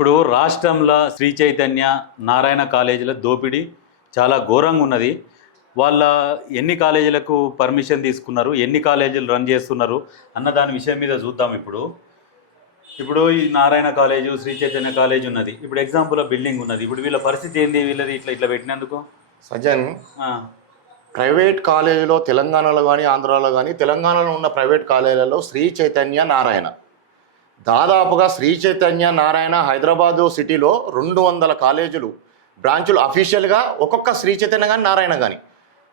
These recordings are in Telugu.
ఇప్పుడు రాష్ట్రంలో శ్రీ చైతన్య నారాయణ కాలేజీల దోపిడీ చాలా ఘోరంగా ఉన్నది. వాళ్ళ ఎన్ని కాలేజీలకు పర్మిషన్ తీసుకున్నారు, ఎన్ని కాలేజీలు రన్ చేస్తున్నారు అన్న దాని విషయం మీద చూద్దాం. ఇప్పుడు ఈ నారాయణ కాలేజు, శ్రీ చైతన్య కాలేజ్ ఉన్నది. ఇప్పుడు ఎగ్జాంపుల్ బిల్డింగ్ ఉన్నది. ఇప్పుడు వీళ్ళ పరిస్థితి ఏంది? వీళ్ళది ఇట్లా ఇట్లా పెట్టినందుకు సజ్జన్, ప్రైవేట్ కాలేజీలో తెలంగాణలో కానీ ఆంధ్రాలో కానీ, తెలంగాణలో ఉన్న ప్రైవేట్ కాలేజీలలో శ్రీ చైతన్య నారాయణ దాదాపుగా శ్రీ చైతన్య నారాయణ హైదరాబాదు సిటీలో 200 కాలేజీలు బ్రాంచులు అఫీషియల్గా, ఒక్కొక్క శ్రీ చైతన్య కానీ నారాయణ కానీ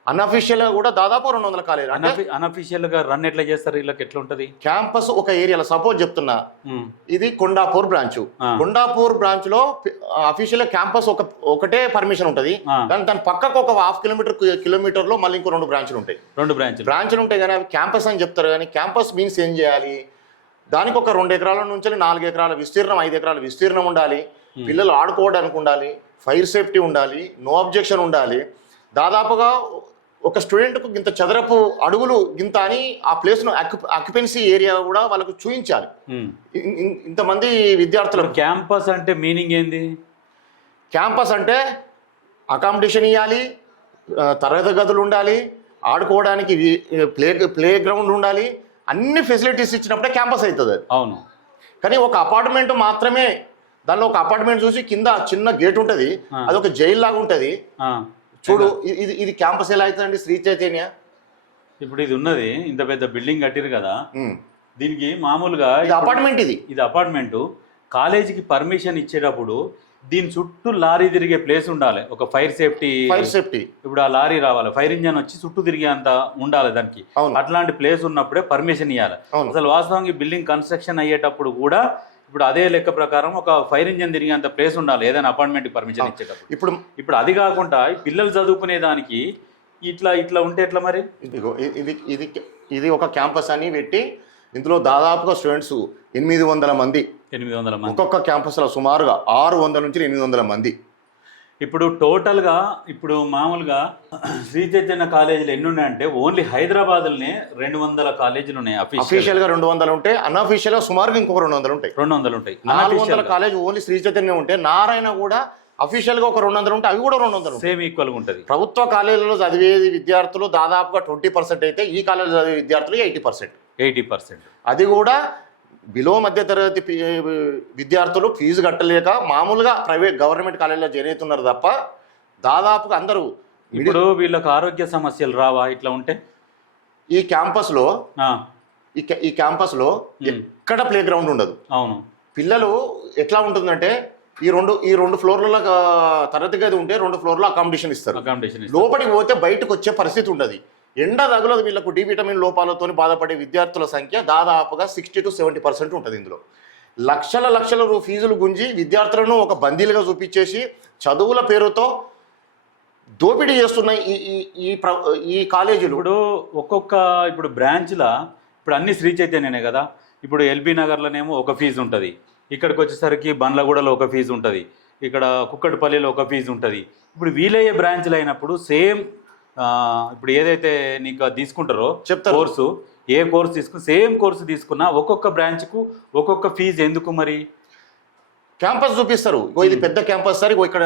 అన్అఫీషియల్గా కూడా దాదాపు 200 కాలేజీలు. అన్అఫీషియల్గా రన్ ఎట్లా చేస్తారు? వీళ్ళకి ఎట్లా ఉంటుంది? క్యాంపస్ ఒక ఏరియాలో, సపోజ్ చెప్తున్నా, ఇది కొండాపూర్ బ్రాంచ్. కొండాపూర్ బ్రాంచ్ లో అఫీషియల్ క్యాంపస్ ఒకటే పర్మిషన్ ఉంటుంది, కానీ దాని పక్కకు ఒక హాఫ్ కిలోమీటర్ లో మళ్ళీ ఇంకో 2 బ్రాంచ్లు ఉంటాయి. 2 బ్రాంచ్లు ఉంటాయి కానీ అవి క్యాంపస్ అని చెప్తారు. కానీ క్యాంపస్ మీన్స్ ఏం చేయాలి? దానికి ఒక 2 ఎకరాల నుంచి 4 ఎకరాల విస్తీర్ణం, 5 ఎకరాల విస్తీర్ణం ఉండాలి. పిల్లలు ఆడుకోవడానికి ఉండాలి, ఫైర్ సేఫ్టీ ఉండాలి, నో అబ్జెక్షన్ ఉండాలి. దాదాపుగా ఒక స్టూడెంట్కు ఇంత చదరపు అడుగులు ఇంత అని ఆ ప్లేస్ను ఆక్యుపెన్సీ ఏరియా కూడా వాళ్ళకు చూపించాలి. ఇంతమంది విద్యార్థులు. క్యాంపస్ అంటే మీనింగ్ ఏంది? క్యాంపస్ అంటే అకామిడేషన్ ఇవ్వాలి, తరగతి గదులు ఉండాలి, ఆడుకోవడానికి ప్లే గ్రౌండ్ ఉండాలి, అన్ని ఫెసిలిటీస్ ఇచ్చినప్పుడే క్యాంపస్ అవుతుంది అది. అవును. కానీ ఒక అపార్ట్మెంట్ మాత్రమే, దానిలో ఒక అపార్ట్మెంట్ చూసి కింద చిన్న గేట్ ఉంటుంది, అది ఒక జైలు లాగా ఉంటుంది. చూడు, ఇది క్యాంపస్ ఎలా అవుతుందండి శ్రీ చైతన్య? ఇప్పుడు ఇది ఉన్నది, ఇంత పెద్ద బిల్డింగ్ కట్టిరు కదా, దీనికి మామూలుగా అపార్ట్మెంట్, ఇది అపార్ట్మెంట్. కాలేజీకి పర్మిషన్ ఇచ్చేటప్పుడు దీని చుట్టూ లారీ తిరిగే ప్లేస్ ఉండాలి, ఒక ఫైర్ సేఫ్టీ. ఇప్పుడు ఆ లారీ రావాలి, ఫైర్ ఇంజన్ వచ్చి చుట్టూ తిరిగే అంత ఉండాలి దానికి. అట్లాంటి ప్లేస్ ఉన్నప్పుడే పర్మిషన్ ఇవ్వాలి. అసలు వాస్తవంగా బిల్డింగ్ కన్స్ట్రక్షన్ అయ్యేటప్పుడు కూడా ఇప్పుడు అదే లెక్క ప్రకారం ఒక ఫైర్ ఇంజన్ తిరిగేంత ప్లేస్ ఉండాలి ఏదైనా అపార్ట్మెంట్ పర్మిషన్ ఇచ్చేటప్పుడు. ఇప్పుడు అది కాకుండా పిల్లలు చదువుకునే దానికి ఇట్లా ఇట్లా ఉంటే ఎట్లా మరి? ఇది ఒక క్యాంపస్ అని పెట్టి ఇందులో దాదాపుగా స్టూడెంట్స్ 800 మంది, ఒక్కొక్క క్యాంపస్లో సుమారుగా 600 నుంచి 800 మంది. ఇప్పుడు టోటల్గా ఇప్పుడు మామూలుగా శ్రీ చైతన్య కాలేజీలు ఎన్ని ఉన్నాయంటే ఓన్లీ హైదరాబాద్లోనే 200 కాలేజీలు ఉన్నాయి. అఫీషియల్గా 200 ఉంటాయి, అన్అఫీషియల్గా సుమారుగా ఇంకొక 200 ఉంటాయి. 400 కాలేజ్ ఓన్లీ శ్రీ చైతన్య ఉంటే, నారాయణ కూడా అఫీషియల్గా ఒక 200 ఉంటాయి, అవి కూడా 200 సేమ్ ఈక్వల్గా ఉంటుంది. ప్రభుత్వ కాలేజీలో చదివేది విద్యార్థులు దాదాపుగా 20% అయితే, ఈ కాలేజీలో చదివే విద్యార్థులు 80%. అది కూడా బిలో మధ్య తరగతి విద్యార్థులు ఫీజు కట్టలేక మామూలుగా ప్రైవేట్ గవర్నమెంట్ కాలేజీలో జాయిన్ అవుతున్నారు తప్ప దాదాపుగా అందరూ. ఇప్పుడు వీళ్ళకి ఆరోగ్య సమస్యలు రావా ఇట్లా ఉంటే? ఈ క్యాంపస్లో ఎక్కడ ప్లే గ్రౌండ్ ఉండదు. అవును. పిల్లలు ఎట్లా ఉంటుందంటే, ఈ రెండు ఫ్లోర్ల తరగతి గది ఉంటే 2 ఫ్లోర్లో అకామిడేషన్ ఇస్తారు. లోపలికి పోతే బయటకు వచ్చే పరిస్థితి ఉండదు. ఎండ తగులదు. వీళ్ళకు డి విటమిన్ లోపాలతో బాధపడే విద్యార్థుల సంఖ్య దాదాపుగా 60 to 70% ఉంటుంది. ఇందులో లక్షల ఫీజులు గుంజి విద్యార్థులను ఒక బందీలుగా చూపించేసి చదువుల పేరుతో దోపిడీ చేస్తున్న ఈ కాలేజీలు. ఇప్పుడు బ్రాంచ్లా ఇప్పుడు అన్ని శ్రీ చైతన్యనే కదా. ఇప్పుడు ఎల్బీ నగర్లోనేమో ఒక ఫీజు ఉంటుంది, ఇక్కడికి వచ్చేసరికి బండ్లగూడలో ఒక ఫీజు ఉంటుంది, ఇక్కడ కుక్కటిపల్లిలో ఒక ఫీజు ఉంటుంది. ఇప్పుడు వీలయ్యే బ్రాంచ్లు అయినప్పుడు సేమ్ ఇప్పుడు ఏదైతే నీకు తీసుకుంటారో కోర్సు, ఏ కోర్సు తీసుకుని సేమ్ కోర్సు తీసుకున్నా ఒక్కొక్క బ్రాంచ్కు ఒక్కొక్క ఫీజు ఎందుకు మరి? క్యాంపస్ చూపిస్తారు. ఇది పెద్ద క్యాంపస్ సార్, ఇక్కడ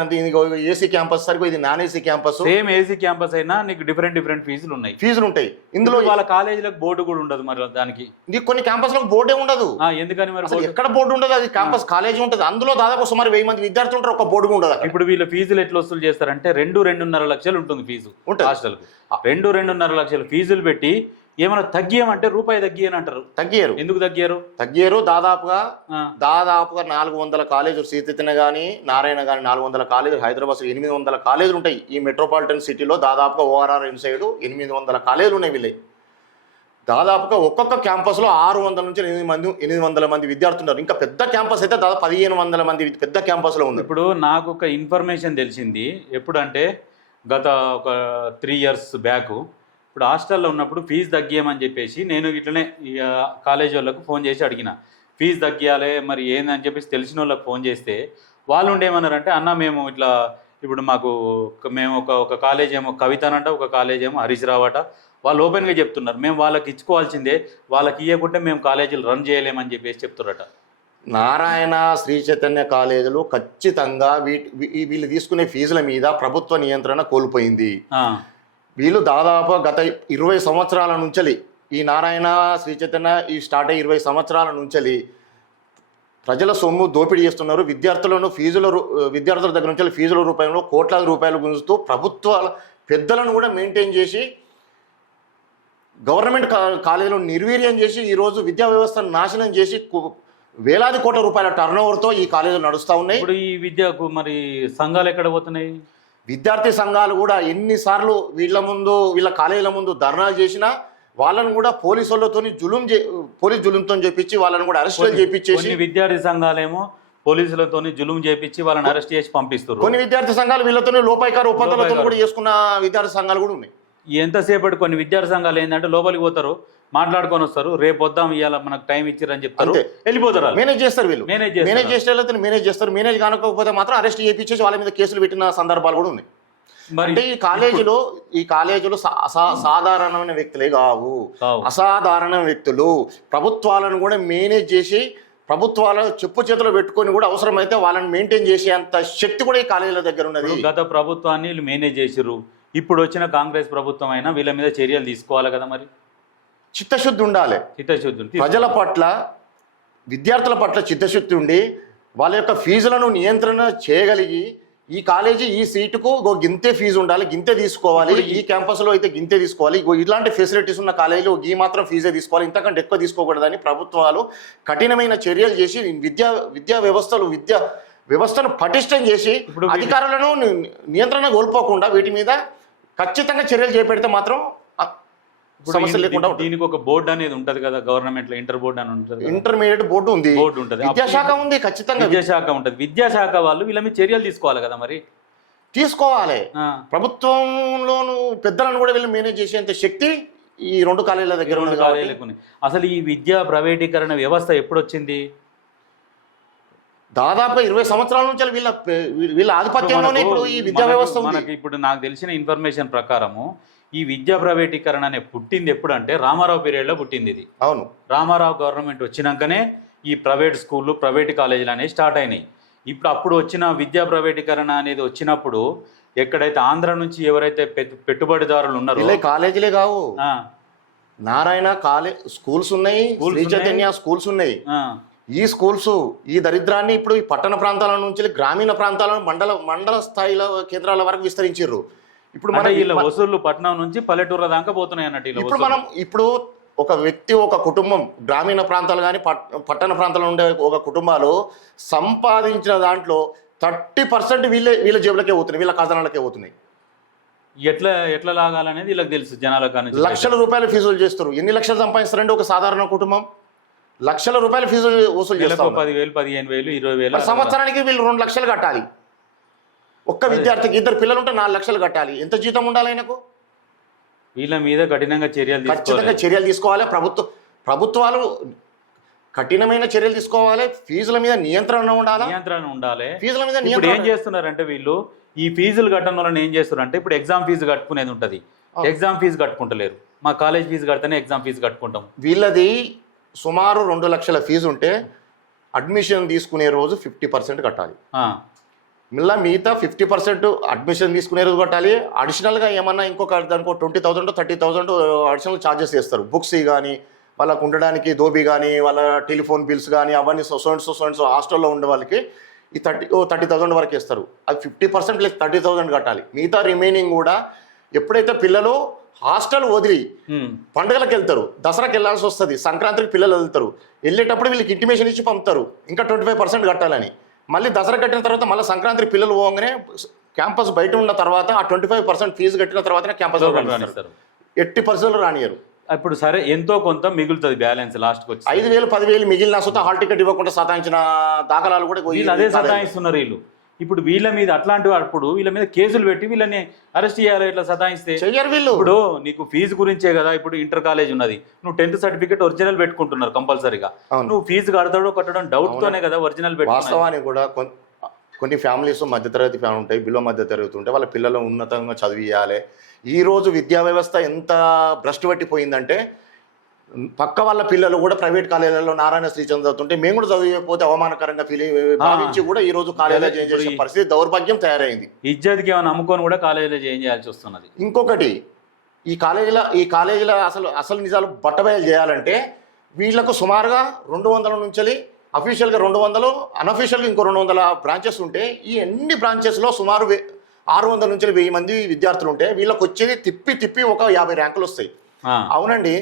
ఏసీ క్యాంపస్ సార్, ఇది non AC campus. Same AC campus అయినా నీకు డిఫరెంట్ ఫీజులు ఉంటాయి. ఇందులో వాళ్ళ కాలేజీలకు బోర్డు కూడా ఉండదు మరి దానికి. కొన్ని క్యాంపస్లకు బోర్డే ఉండదు. ఎందుకని మరి? ఎక్కడ బోర్డు ఉండదు, అది క్యాంపస్ కాలేజీ ఉంటుంది. అందులో దాదాపు సుమారు 1000 మంది విద్యార్థులు ఉంటారు, ఒక బోర్డు ఉండదు. ఇప్పుడు వీళ్ళ ఫీజులు ఎట్లా వసూలు చేస్తారంటే 2-2.5 లక్షలు ఉంటుంది ఫీజు హాస్టల్కు. 2-2.5 లక్షలు ఫీజులు పెట్టి ఏమైనా తగ్గియమంటే రూపాయి తగ్గియని అంటారు. ఎందుకు తగ్గారు? దాదాపుగా 400 కాలేజీలు, శ్రీ చైతన్య కానీ నారాయణ కానీ 400 కాలేజీలు, హైదరాబాద్ 800 కాలేజీలు ఉంటాయి. ఈ మెట్రోపాలిటన్ సిటీలో దాదాపుగా ఓఆర్ఆర్ ఇన్సైడ్ 800 కాలేజీలు ఉన్నాయి. వీళ్ళే దాదాపుగా ఒక్కొక్క క్యాంపస్లో 600 నుంచి 800 మంది విద్యార్థులు ఉన్నారు. ఇంకా పెద్ద క్యాంపస్ అయితే దాదాపు 1500 మంది పెద్ద క్యాంపస్లో ఉంది. ఇప్పుడు నాకు ఒక ఇన్ఫర్మేషన్ తెలిసింది ఎప్పుడంటే గత ఒక 3 years బ్యాక్. ఇప్పుడు హాస్టల్లో ఉన్నప్పుడు ఫీజు తగ్గియమని చెప్పేసి నేను ఇట్లనే కాలేజీ వాళ్ళకు ఫోన్ చేసి అడిగిన, ఫీజు తగ్గియాలి మరి ఏందని చెప్పేసి తెలిసిన వాళ్ళకి ఫోన్ చేస్తే వాళ్ళు ఉండేమన్నారంటే, అన్న మేము ఇట్లా ఇప్పుడు మేము ఒక కాలేజ్ ఏమో కవితనంట, ఒక కాలేజ్ ఏమో హరీష్ రావు అట, వాళ్ళు ఓపెన్గా చెప్తున్నారు మేము వాళ్ళకి ఇచ్చుకోవాల్సిందే, వాళ్ళకి ఇవ్వకుంటే మేము కాలేజీలు రన్ చేయలేమని చెప్పేసి చెప్తున్నారట. నారాయణ శ్రీ చైతన్య కాలేజీలు ఖచ్చితంగా వీళ్ళు తీసుకునే ఫీజుల మీద ప్రభుత్వ నియంత్రణ కోల్పోయింది. వీళ్ళు దాదాపు గత 20 సంవత్సరాల నుంచి ఈ నారాయణ శ్రీ చైతన్య ఈ స్టార్ట్ అయ్యి 20 సంవత్సరాల నుంచి ప్రజల సొమ్ము దోపిడీ చేస్తున్నారు. విద్యార్థుల దగ్గర నుంచి ఫీజుల రూపాయలు కోట్లాది రూపాయలు గుంజుతూ ప్రభుత్వాల పెద్దలను కూడా మెయింటైన్ చేసి గవర్నమెంట్ కాలేజీలో నిర్వీర్యం చేసి ఈరోజు విద్యా వ్యవస్థను నాశనం చేసి వేలాది కోట్ల రూపాయల టర్నోవర్తో ఈ కాలేజీలు నడుస్తూ ఉన్నాయి. ఇప్పుడు ఈ విద్యకు మరి సంఘాలు ఎక్కడ పోతున్నాయి? విద్యార్థి సంఘాలు కూడా ఎన్నిసార్లు వీళ్ళ కాలేజీల ముందు ధర్నాలు చేసినా వాళ్ళను కూడా పోలీసులతో పోలీస్ జులుంతో చేపించి వాళ్ళని కూడా అరెస్ట్ చేపించేసి, విద్యార్థి సంఘాలేమో పోలీసులతో జులుం చేపించి వాళ్ళని అరెస్ట్ చేసి పంపిస్తారు. కొన్ని విద్యార్థి సంఘాలు వీళ్ళతో లోపాయికార ఒప్పందాలతో కూడా చేసుకున్న విద్యార్థి సంఘాలు కూడా ఉన్నాయి. ఎంతసేపటి కొన్ని విద్యార్థి సంఘాలు ఏంటంటే లోపలికి పోతారు, మాట్లాడుకొని వస్తారు, రేపు వద్దాం ఇవాళ మనకు టైం ఇచ్చారని చెప్తారు, వెళ్ళిపోతారు. మేనేజ్ చేస్తారు వీళ్ళు, మేనేజ్ చేస్తారు. మేనేజ్ కానకపోతే మాత్రం అరెస్ట్ చేయించేసి వాళ్ళ మీద కేసులు పెట్టిన సందర్భాలు కూడా ఉన్నాయి. అంటే ఈ కాలేజీలో సాధారణమైన వ్యక్తులే కావు, అసాధారణ వ్యక్తులు. ప్రభుత్వాలను కూడా మేనేజ్ చేసి ప్రభుత్వాల చెప్పు చేతిలో పెట్టుకొని కూడా అవసరమైతే వాళ్ళని మెయింటైన్ చేసే అంత శక్తి కూడా ఈ కాలేజీల దగ్గర ఉన్నది. గత ప్రభుత్వాన్ని వీళ్ళు మేనేజ్ చేసిర్రు, ఇప్పుడు వచ్చిన కాంగ్రెస్ ప్రభుత్వం అయినా వీళ్ళ మీద చర్యలు తీసుకోవాలి కదా. మరి చిత్తశుద్ధి ఉండాలి, ప్రజల పట్ల విద్యార్థుల పట్ల చిత్తశుద్ధి ఉండి వాళ్ళ యొక్క ఫీజులను నియంత్రణ చేయగలిగి ఈ కాలేజీ ఈ సీటుకు గింతే ఫీజు ఉండాలి, గింతే తీసుకోవాలి, ఈ క్యాంపస్లో అయితే గింతే తీసుకోవాలి, ఇలాంటి ఫెసిలిటీస్ ఉన్న కాలేజీలో ఈ మాత్రం ఫీజే తీసుకోవాలి, ఇంతకంటే ఎక్కువ తీసుకోకూడదని ప్రభుత్వాలు కఠినమైన చర్యలు చేసి విద్యా వ్యవస్థను పటిష్టం చేసి అధికారులను నియంత్రణ కోల్పోకుండా వీటి మీద ఖచ్చితంగా చర్యలు చేపడితే మాత్రం సమస్య లేకుండా. దీనికి ఒక బోర్డు అనేది ఉంటది కదా గవర్నమెంట్ లో, ఇంటర్ బోర్డు అని ఉంటుంది, ఇంటర్మీడియట్ బోర్డు ఉంది, విద్యాశాఖ ఉంది, ఖచ్చితంగా విద్యాశాఖ ఉంటుంది. విద్యాశాఖ వాళ్ళు వీళ్ళ మీద చర్యలు తీసుకోవాలి కదా. మరి తీసుకోవాలి. ప్రభుత్వంలోను పెద్దలను కూడా వీళ్ళు మేనేజ్ చేసేంత శక్తి ఈ రెండు కాలేజీల దగ్గర ఉంది. అసలు ఈ విద్యా ప్రైవేటీకరణ వ్యవస్థ ఎప్పుడు వచ్చింది? దాదాపు 20 సంవత్సరాల నుంచి వీళ్ళ ఆధిపత్యంలోనే ఇప్పుడు ఈ విద్యా వ్యవస్థ ఉంది. మనకి ఇప్పుడు నాకు తెలిసిన ఇన్ఫర్మేషన్ ప్రకారము ఈ విద్యా ప్రైవేటీకరణ అనే పుట్టింది ఎప్పుడంటే రామారావు పీరియడ్లో పుట్టింది ఇది. అవును, రామారావు గవర్నమెంట్ వచ్చినాకనే ఈ ప్రైవేట్ స్కూళ్ళు ప్రైవేట్ కాలేజీలు అనేవి స్టార్ట్ అయినాయి. ఇప్పుడు వచ్చిన విద్యా ప్రైవేటీకరణ అనేది వచ్చినప్పుడు ఎక్కడైతే ఆంధ్ర నుంచి ఎవరైతే పెట్టుబడిదారులు ఉన్నారో కాలేజీలే కావు, నారాయణ స్కూల్స్ ఉన్నాయి, శ్రీ చైతన్య స్కూల్స్ ఉన్నాయి. ఈ స్కూల్స్ ఈ దరిద్రాన్ని ఇప్పుడు ఈ పట్టణ ప్రాంతాల నుంచి గ్రామీణ ప్రాంతాలను మండల స్థాయిలో కేంద్రాల వరకు విస్తరించారు. ఇప్పుడు వసూళ్లు పట్టణం నుంచి పల్లెటూరు దాకా పోతున్నాయి అన్నట్టు. ఇప్పుడు ఒక వ్యక్తి ఒక కుటుంబం గ్రామీణ ప్రాంతాలు కానీ పట్టణ ప్రాంతాల్లో ఉండే ఒక కుటుంబాలు సంపాదించిన దాంట్లో 30% వీళ్ళ జేబులకే పోతున్నాయి, వీళ్ళ ఖజానాలకే పోతున్నాయి. ఎట్లా లాగాలనేది వీళ్ళకి తెలుసు. జనాలకు లక్షల రూపాయల ఫీజులు చేస్తారు. ఎన్ని లక్షలు సంపాదిస్తారండి ఒక సాధారణ కుటుంబం? లక్షల రూపాయల ఫీజులు వసూలు చేస్తారు. 10,000, 15,000, 20,000 సంవత్సరానికి వీళ్ళు 2 లక్షలు కట్టాలి. ఒక్క విద్యార్థికి 2 పిల్లలు ఉంటే 4 లక్షలు కట్టాలి. ఎంత జీతం ఉండాలి ఆయనకు? వీళ్ళ మీద కఠినంగా చర్యలు తీసుకోవాలి. ప్రభుత్వాలు కఠినమైన చర్యలు తీసుకోవాలి. ఫీజుల మీద నియంత్రణ ఉండాలి. ఫీజుల మీద ఏం చేస్తున్నారంటే వీళ్ళు ఈ ఫీజులు కట్టడం వల్ల ఏం చేస్తున్నారంటే ఇప్పుడు ఎగ్జామ్ ఫీజు కట్టుకునేది ఉంటుంది, ఎగ్జామ్ ఫీజు కట్టుకుంటలేరు. మా కాలేజ్ ఫీజు కడితేనే ఎగ్జామ్ ఫీజు కట్టుకుంటాం. వీళ్ళది సుమారు 2 లక్షల ఫీజు ఉంటే అడ్మిషన్ తీసుకునే రోజు 50% కట్టాలి. మిగతా 50% అడ్మిషన్ తీసుకునే రోజు కట్టాలి. అడిషనల్గా ఏమన్నా ఇంకొక దానికో 20,000 30,000 అడిషనల్ ఛార్జెస్ చేస్తారు. బుక్స్ కానీ వాళ్ళకు ఉండడానికి దోబీ కానీ వాళ్ళ టెలిఫోన్ బిల్స్ కానీ అవన్నీ సొసైన్స్ హాస్టల్లో ఉండే వాళ్ళకి ఈ 30,000 వరకు ఇస్తారు. అది 50% లెస్ 30,000 కట్టాలి. మిగతా రిమైనింగ్ కూడా ఎప్పుడైతే పిల్లలు హాస్టల్ వదిలి పండుగలకు వెళ్తారు, దసరాకి వెళ్ళాల్సి వస్తుంది, సంక్రాంతికి పిల్లలు వెళ్తారు, వెళ్ళేటప్పుడు వీళ్ళకి ఇంటిమేషన్ ఇచ్చి పంపుతారు ఇంకా 25% కట్టాలని. మళ్ళీ దసరా కట్టిన తర్వాత మళ్ళీ సంక్రాంతి పిల్లలు పోగానే క్యాంపస్ బయట ఉన్న తర్వాత ఆ 25% ఫీజు కట్టిన తర్వాతనే క్యాంపస్ రానిస్తారు. 80% రానియరు. ఇప్పుడు సరే ఎంతో కొంత మిగులుతుంది బ్యాలెన్స్ లాస్ట్కి వచ్చి 5,000 10,000 మిగిలిన సుతా హాల్ టికెట్ ఇవ్వకుండా సతాయించిన దాఖలాలు కూడా అదే సతాయిస్తున్నారు వీళ్ళు. ఇప్పుడు వీళ్ళ మీద అట్లాంటి అప్పుడు వీళ్ళ మీద కేసులు పెట్టి వీళ్ళని అరెస్ట్ చేయాలి. ఇట్లా సతాయిస్తే వీళ్ళు. ఇప్పుడు నీకు ఫీజు గురించే కదా, ఇప్పుడు ఇంటర్ కాలేజ్ ఉన్నది, నువ్వు 10th సర్టిఫికేట్ ఒరిజినల్ పెట్టుకుంటున్నారు కంపల్సరీగా. నువ్వు ఫీజు కట్టడం డౌట్ తోనే కదా ఒరిజినల్ పెట్టు. వాస్తవానికి కూడా కొన్ని ఫ్యామిలీస్ మధ్యతరగతి ఫ్యామిలీ ఉంటాయి, బిలో మధ్యతరగతి ఉంటాయి, వాళ్ళ పిల్లలు ఉన్నతంగా చదివియాలి. ఈరోజు విద్యా వ్యవస్థ ఎంత భ్రష్టు పట్టిపోయిందంటే పక్క వాళ్ళ పిల్లలు కూడా ప్రైవేట్ కాలేజీలలో నారాయణ శ్రీచంద్ర చదువుతుంటే మేము కూడా చదివిపోతే అవమానకరంగా భావించి కూడా ఈ రోజు కాలేజీలో జాయిన్ చేసే పరిస్థితి దౌర్భాగ్యం తయారైంది. ఇజ్జత్కి ఏమైనా నమ్ముకొని కూడా కాలేజీలో జాయిన్ చేయాల్సి వస్తున్నది. ఇంకొకటి ఈ కాలేజీల అసలు నిజాలు బట్టబయలు చేయాలంటే వీళ్ళకు సుమారుగా 200 నుంచి అఫీషియల్గా 200, అన్అఫీషియల్గా ఇంకో 200 బ్రాంచెస్ ఉంటే ఈ అన్ని బ్రాంచెస్లో సుమారు 600 నుంచి 1000 మంది విద్యార్థులు ఉంటే వీళ్ళకి వచ్చేది తిప్పి ఒక 50 ర్యాంకులు వస్తాయి. అవునండి,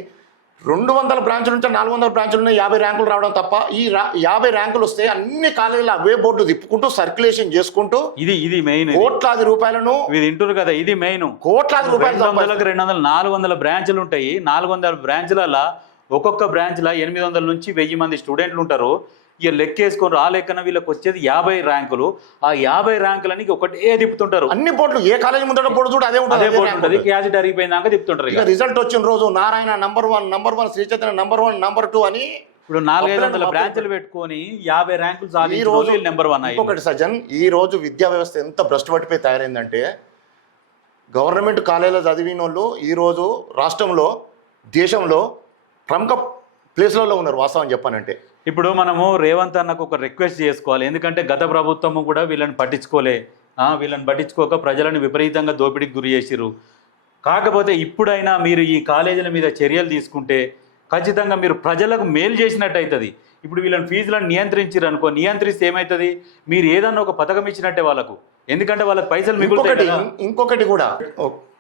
200 బ్రాంచులు ఉంటే 400 బ్రాంచులు ఉన్నాయి, 50 ర్యాంకులు రావడం తప్ప ఈ 50 ర్యాంకులు వస్తే అన్ని కాలేజీలు అవే బోర్డు తిప్పుకుంటూ సర్క్యులేషన్ చేసుకుంటూ ఇది మెయిన్ కోట్లాది రూపాయలను వింటారు కదా. ఇది మెయిన్ కోట్లాది రూపాయలు 200, 400 బ్రాంచులు ఉంటాయి. 400 బ్రాంచులలో ఒక్కొక్క బ్రాంచ్లో 800 నుంచి 1000 మంది స్టూడెంట్లు ఉంటారు. ఇక లెక్కేసుకొని ఆ లెక్కన వీళ్ళకి వచ్చేది 50 ర్యాంకులు. ఆ 50 ర్యాంకులని ఒకటే తిప్పుతుంటారు. అన్ని బోర్డులు ఏ కాలేజీ ముందు బోర్డు చూడు అదే ఉంటుంది. క్యాజిట్ అరిగిపోయిందాక తిప్పుతుంటారు. ఇక రిజల్ట్ వచ్చిన రోజు Narayana number 1, Sri Chaitanya number 1, number 2 అని ఇప్పుడు 400-500 బ్రాంచులు పెట్టుకొని 50 ర్యాంకులు సాధించిన రోజు నెంబర్ 1. ఇంకొకటి సజ్జన్, ఈ రోజు విద్యా వ్యవస్థ ఎంత భ్రష్టు పట్టిపోయి తయారైందంటే గవర్నమెంట్ కాలేజీలో చదివిన వాళ్ళు ఈ రోజు రాష్ట్రంలో దేశంలో ప్రముఖ ప్లేస్లలో ఉన్నారు వాస్తవం చెప్పానంటే. ఇప్పుడు మనము రేవంత్ అన్నకు ఒక రిక్వెస్ట్ చేసుకోవాలి. ఎందుకంటే గత ప్రభుత్వము కూడా వీళ్ళని పట్టించుకోక ప్రజలను విపరీతంగా దోపిడీకి గురి చేసిరు. కాకపోతే ఇప్పుడైనా మీరు ఈ కాలేజీల మీద చర్యలు తీసుకుంటే ఖచ్చితంగా మీరు ప్రజలకు మేలు చేసినట్టు అవుతుంది. ఇప్పుడు వీళ్ళని ఫీజులను నియంత్రిస్తే ఏమవుతుంది? మీరు ఏదన్నా ఒక పథకం ఇచ్చినట్టే వాళ్ళకు, ఎందుకంటే వాళ్ళకి పైసలు మిగులుతాయి.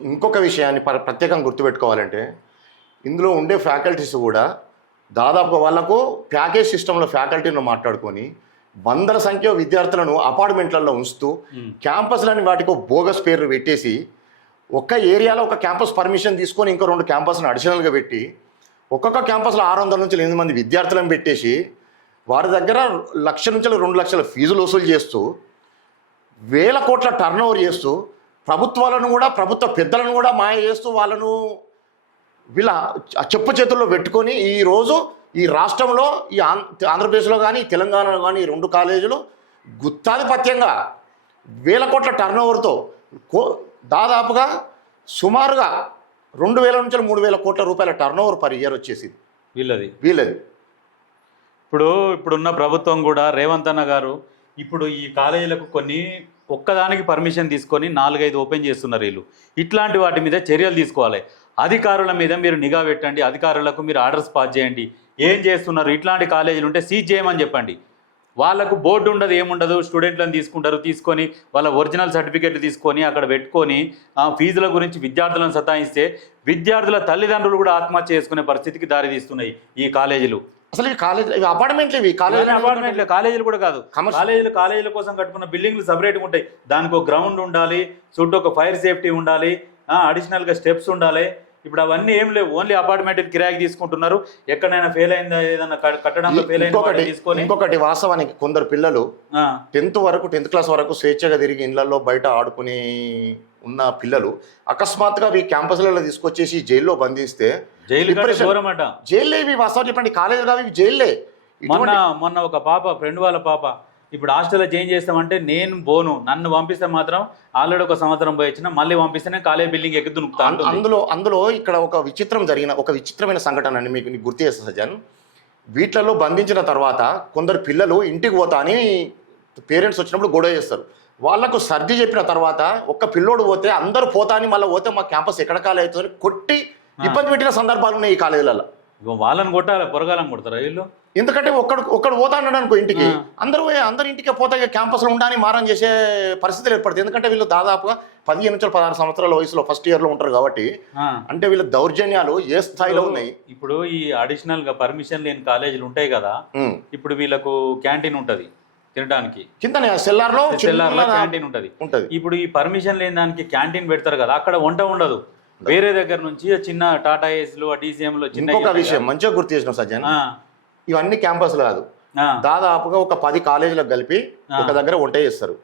ఇంకొక విషయాన్ని ప్రత్యేకంగా గుర్తుపెట్టుకోవాలంటే ఇందులో ఉండే ఫ్యాకల్టీస్ కూడా దాదాపుగా వాళ్ళకు ప్యాకేజ్ సిస్టంలో ఫ్యాకల్టీను మాట్లాడుకొని వందల సంఖ్య విద్యార్థులను అపార్ట్మెంట్లలో ఉంచుతూ క్యాంపస్లని వాటికి బోగస్ పేర్లు పెట్టేసి ఒక్క ఏరియాలో ఒక క్యాంపస్ పర్మిషన్ తీసుకొని ఇంకో 2 క్యాంపస్లను అడిషనల్గా పెట్టి ఒక్కొక్క క్యాంపస్లో 600 నుంచి 800 మంది విద్యార్థులను పెట్టేసి వారి దగ్గర 1,00,000 నుంచి 2 లక్షల ఫీజులు వసూలు చేస్తూ వేల కోట్ల టర్న్ ఓవర్ చేస్తూ ప్రభుత్వ పెద్దలను కూడా మాయ చేస్తూ వాళ్ళను వీళ్ళ చెప్పు చేతుల్లో పెట్టుకొని ఈరోజు ఈ రాష్ట్రంలో ఈ ఆంధ్రప్రదేశ్లో కానీ తెలంగాణలో కానీ 2 కాలేజీలు గుత్తాధిపత్యంగా వేల కోట్ల టర్న్ ఓవర్తో దాదాపుగా సుమారుగా 2,000 నుంచి 3,000 కోట్ల రూపాయల టర్న్ ఓవర్ పర్ ఇయర్ వచ్చేసింది వీళ్ళది. ఇప్పుడున్న ప్రభుత్వం కూడా రేవంత్ అన్న గారు ఇప్పుడు ఈ కాలేజీలకు ఒక్కదానికి పర్మిషన్ తీసుకొని 4-5 ఓపెన్ చేస్తున్నారు వీళ్ళు. ఇట్లాంటి వాటి మీద చర్యలు తీసుకోవాలి. అధికారుల మీద మీరు నిఘా పెట్టండి, అధికారులకు మీరు ఆర్డర్స్ పాస్ చేయండి. ఏం చేస్తున్నారు? ఇట్లాంటి కాలేజీలు ఉంటే సీజ్ చేయమని చెప్పండి. వాళ్ళకు బోర్డు ఉండదు, ఏముండదు, స్టూడెంట్లను తీసుకొని వాళ్ళ ఒరిజినల్ సర్టిఫికేట్లు తీసుకొని అక్కడ పెట్టుకొని ఫీజుల గురించి విద్యార్థులను సతాయిస్తే విద్యార్థుల తల్లిదండ్రులు కూడా ఆత్మహత్య చేసుకునే పరిస్థితికి దారితీస్తున్నాయి ఈ కాలేజీలు. అసలు ఈ కాలేజీలు కూడా కాదు, కాలేజీల కోసం కట్టుకున్న బిల్డింగ్లు సపరేట్గా ఉంటాయి. దానికి ఒక గ్రౌండ్ ఉండాలి, చుట్టూ ఒక ఫైర్ సేఫ్టీ ఉండాలి, అడిషనల్గా స్టెప్స్ ఉండాలి. ఇప్పుడు అవన్నీ ఏం లేవు, ఓన్లీ అపార్ట్మెంట్ కిరాయికి తీసుకుంటున్నారు. ఎక్కడైనా ఫెయిల్ అయిందా, ఏదైనా కట్టడంలో ఫెయిల్ అయిందా? ఇంకొకటి వాస్తవానికి కొందరు పిల్లలు 10th క్లాస్ వరకు స్వేచ్ఛగా తిరిగి ఇళ్లలో బయట ఆడుకుని ఉన్న పిల్లలు అకస్మాత్తుగా ఈ క్యాంపస్లలో తీసుకొచ్చేసి జైల్లో బంధిస్తే జైల్లో ఇవి వాస్తవం చెప్పండి, కాలేజీలు కావు, జైల్లే. మొన్న ఒక ఫ్రెండ్ వాళ్ళ పాప ఇప్పుడు హాస్టల్లో చేంజ్ చేస్తామంటే నేను పోను, నన్ను పంపిస్తే మాత్రం ఆల్రెడీ 1 సంవత్సరం పోయి వచ్చిన, మళ్ళీ పంపిస్తేనే కాలేజ్ బిల్డింగ్ ఎక్కుతాను. అందులో ఇక్కడ ఒక విచిత్రమైన సంఘటన అని మీకు గుర్తు చేస్తా సజ్జన్. వీటిలలో బంధించిన తర్వాత కొందరు పిల్లలు ఇంటికి పోతా అని పేరెంట్స్ వచ్చినప్పుడు గొడవ చేస్తారు. వాళ్లకు సర్ది చెప్పిన తర్వాత ఒక్క పిల్లోడు పోతే అందరూ పోతా అని మళ్ళీ పోతే మా క్యాంపస్ ఎక్కడ ఖాళీ అవుతుందని కొట్టి ఇబ్బంది పెట్టిన సందర్భాలు ఉన్నాయి ఈ కాలేజీలలో. వాళ్ళని కొట్టాలి, పొరగాలని కొడతారా వీళ్ళు? ఎందుకంటే ఒక్కడు పోతా అన్నాడు అనుకో ఇంటికి, అందరు ఇంటికే పోతా క్యాంపస్లో ఉండని మారం చేసే పరిస్థితులు ఏర్పడుతుంది. ఎందుకంటే వీళ్ళు దాదాపుగా 15 నుంచి 16 సంవత్సరాల వయసులో ఫస్ట్ ఇయర్లో ఉంటారు కాబట్టి. అంటే వీళ్ళ దౌర్జన్యాలు ఏ స్థాయిలో ఉన్నాయి. ఇప్పుడు ఈ అడిషనల్ గా పర్మిషన్ లేని కాలేజీలు ఉంటాయి కదా, ఇప్పుడు వీళ్ళకు క్యాంటీన్ ఉంటది తినడానికి, కింద సెల్లార్లో క్యాంటీన్ ఉంటది. ఇప్పుడు ఈ పర్మిషన్ లేని దానికి క్యాంటీన్ పెడతారు కదా, అక్కడ వంట ఉండదు. వేరే దగ్గర నుంచి చిన్న టాటా ఏస్లు DCMలో చిన్న. ఇంకొక విషయం మంచిగా గుర్తు చేసిన సజ్జన్, ఇవన్నీ క్యాంపస్లు కాదు, దాదాపుగా ఒక 10 కాలేజీలకు కలిపి ఒక దగ్గర వంట చేస్తారు.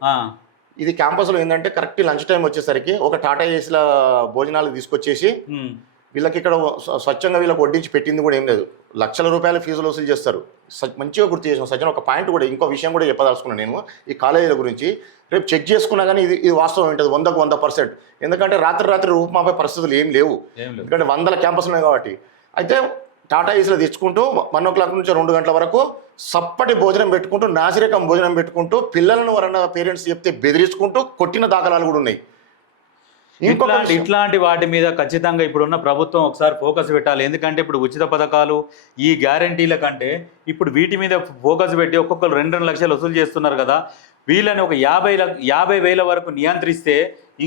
ఇది క్యాంపస్లో ఏంటంటే కరెక్ట్ లంచ్ టైం వచ్చేసరికి ఒక టాటా ఏస్ల భోజనాలు తీసుకొచ్చేసి వీళ్ళకి ఇక్కడ స్వచ్ఛంగా వీళ్ళకి వడ్డించి పెట్టింది కూడా ఏం లేదు. లక్షల రూపాయల ఫీజులు వసూలు చేస్తారు. మంచిగా గుర్తు చేసిన సజ్జన్. ఒక పాయింట్ కూడా, ఇంకో విషయం కూడా చెప్పదలుచుకున్నాను నేను ఈ కాలేజీల గురించి. రేపు చెక్ చేసుకున్నా కానీ ఇది వాస్తవం ఉంటుంది 100% ఎందుకంటే రాత్రి రూపుమాపే పరిస్థితులు ఏం లేవు, ఎందుకంటే 100 క్యాంపస్లు ఉన్నాయి కాబట్టి. అయితే టాటా ఏసీలో తెచ్చుకుంటూ 1 o'clock నుంచి 2 గంటల వరకు సప్పటి భోజనం పెట్టుకుంటూ నాసిరకం భోజనం పెట్టుకుంటూ పిల్లలను ఎవరన్నా పేరెంట్స్ చెప్తే బెదిరించుకుంటూ కొట్టిన దాఖలాలు కూడా ఉన్నాయి. ఇట్లాంటి వాటి మీద ఖచ్చితంగా ఇప్పుడున్న ప్రభుత్వం ఒకసారి ఫోకస్ పెట్టాలి. ఎందుకంటే ఇప్పుడు ఉచిత పథకాలు ఈ గ్యారంటీల కంటే ఇప్పుడు వీటి మీద ఫోకస్ పెట్టి ఒక్కొక్కరు 2 లక్షలు వసూలు చేస్తున్నారు కదా, వీళ్ళని ఒక 50,000 వరకు నియంత్రిస్తే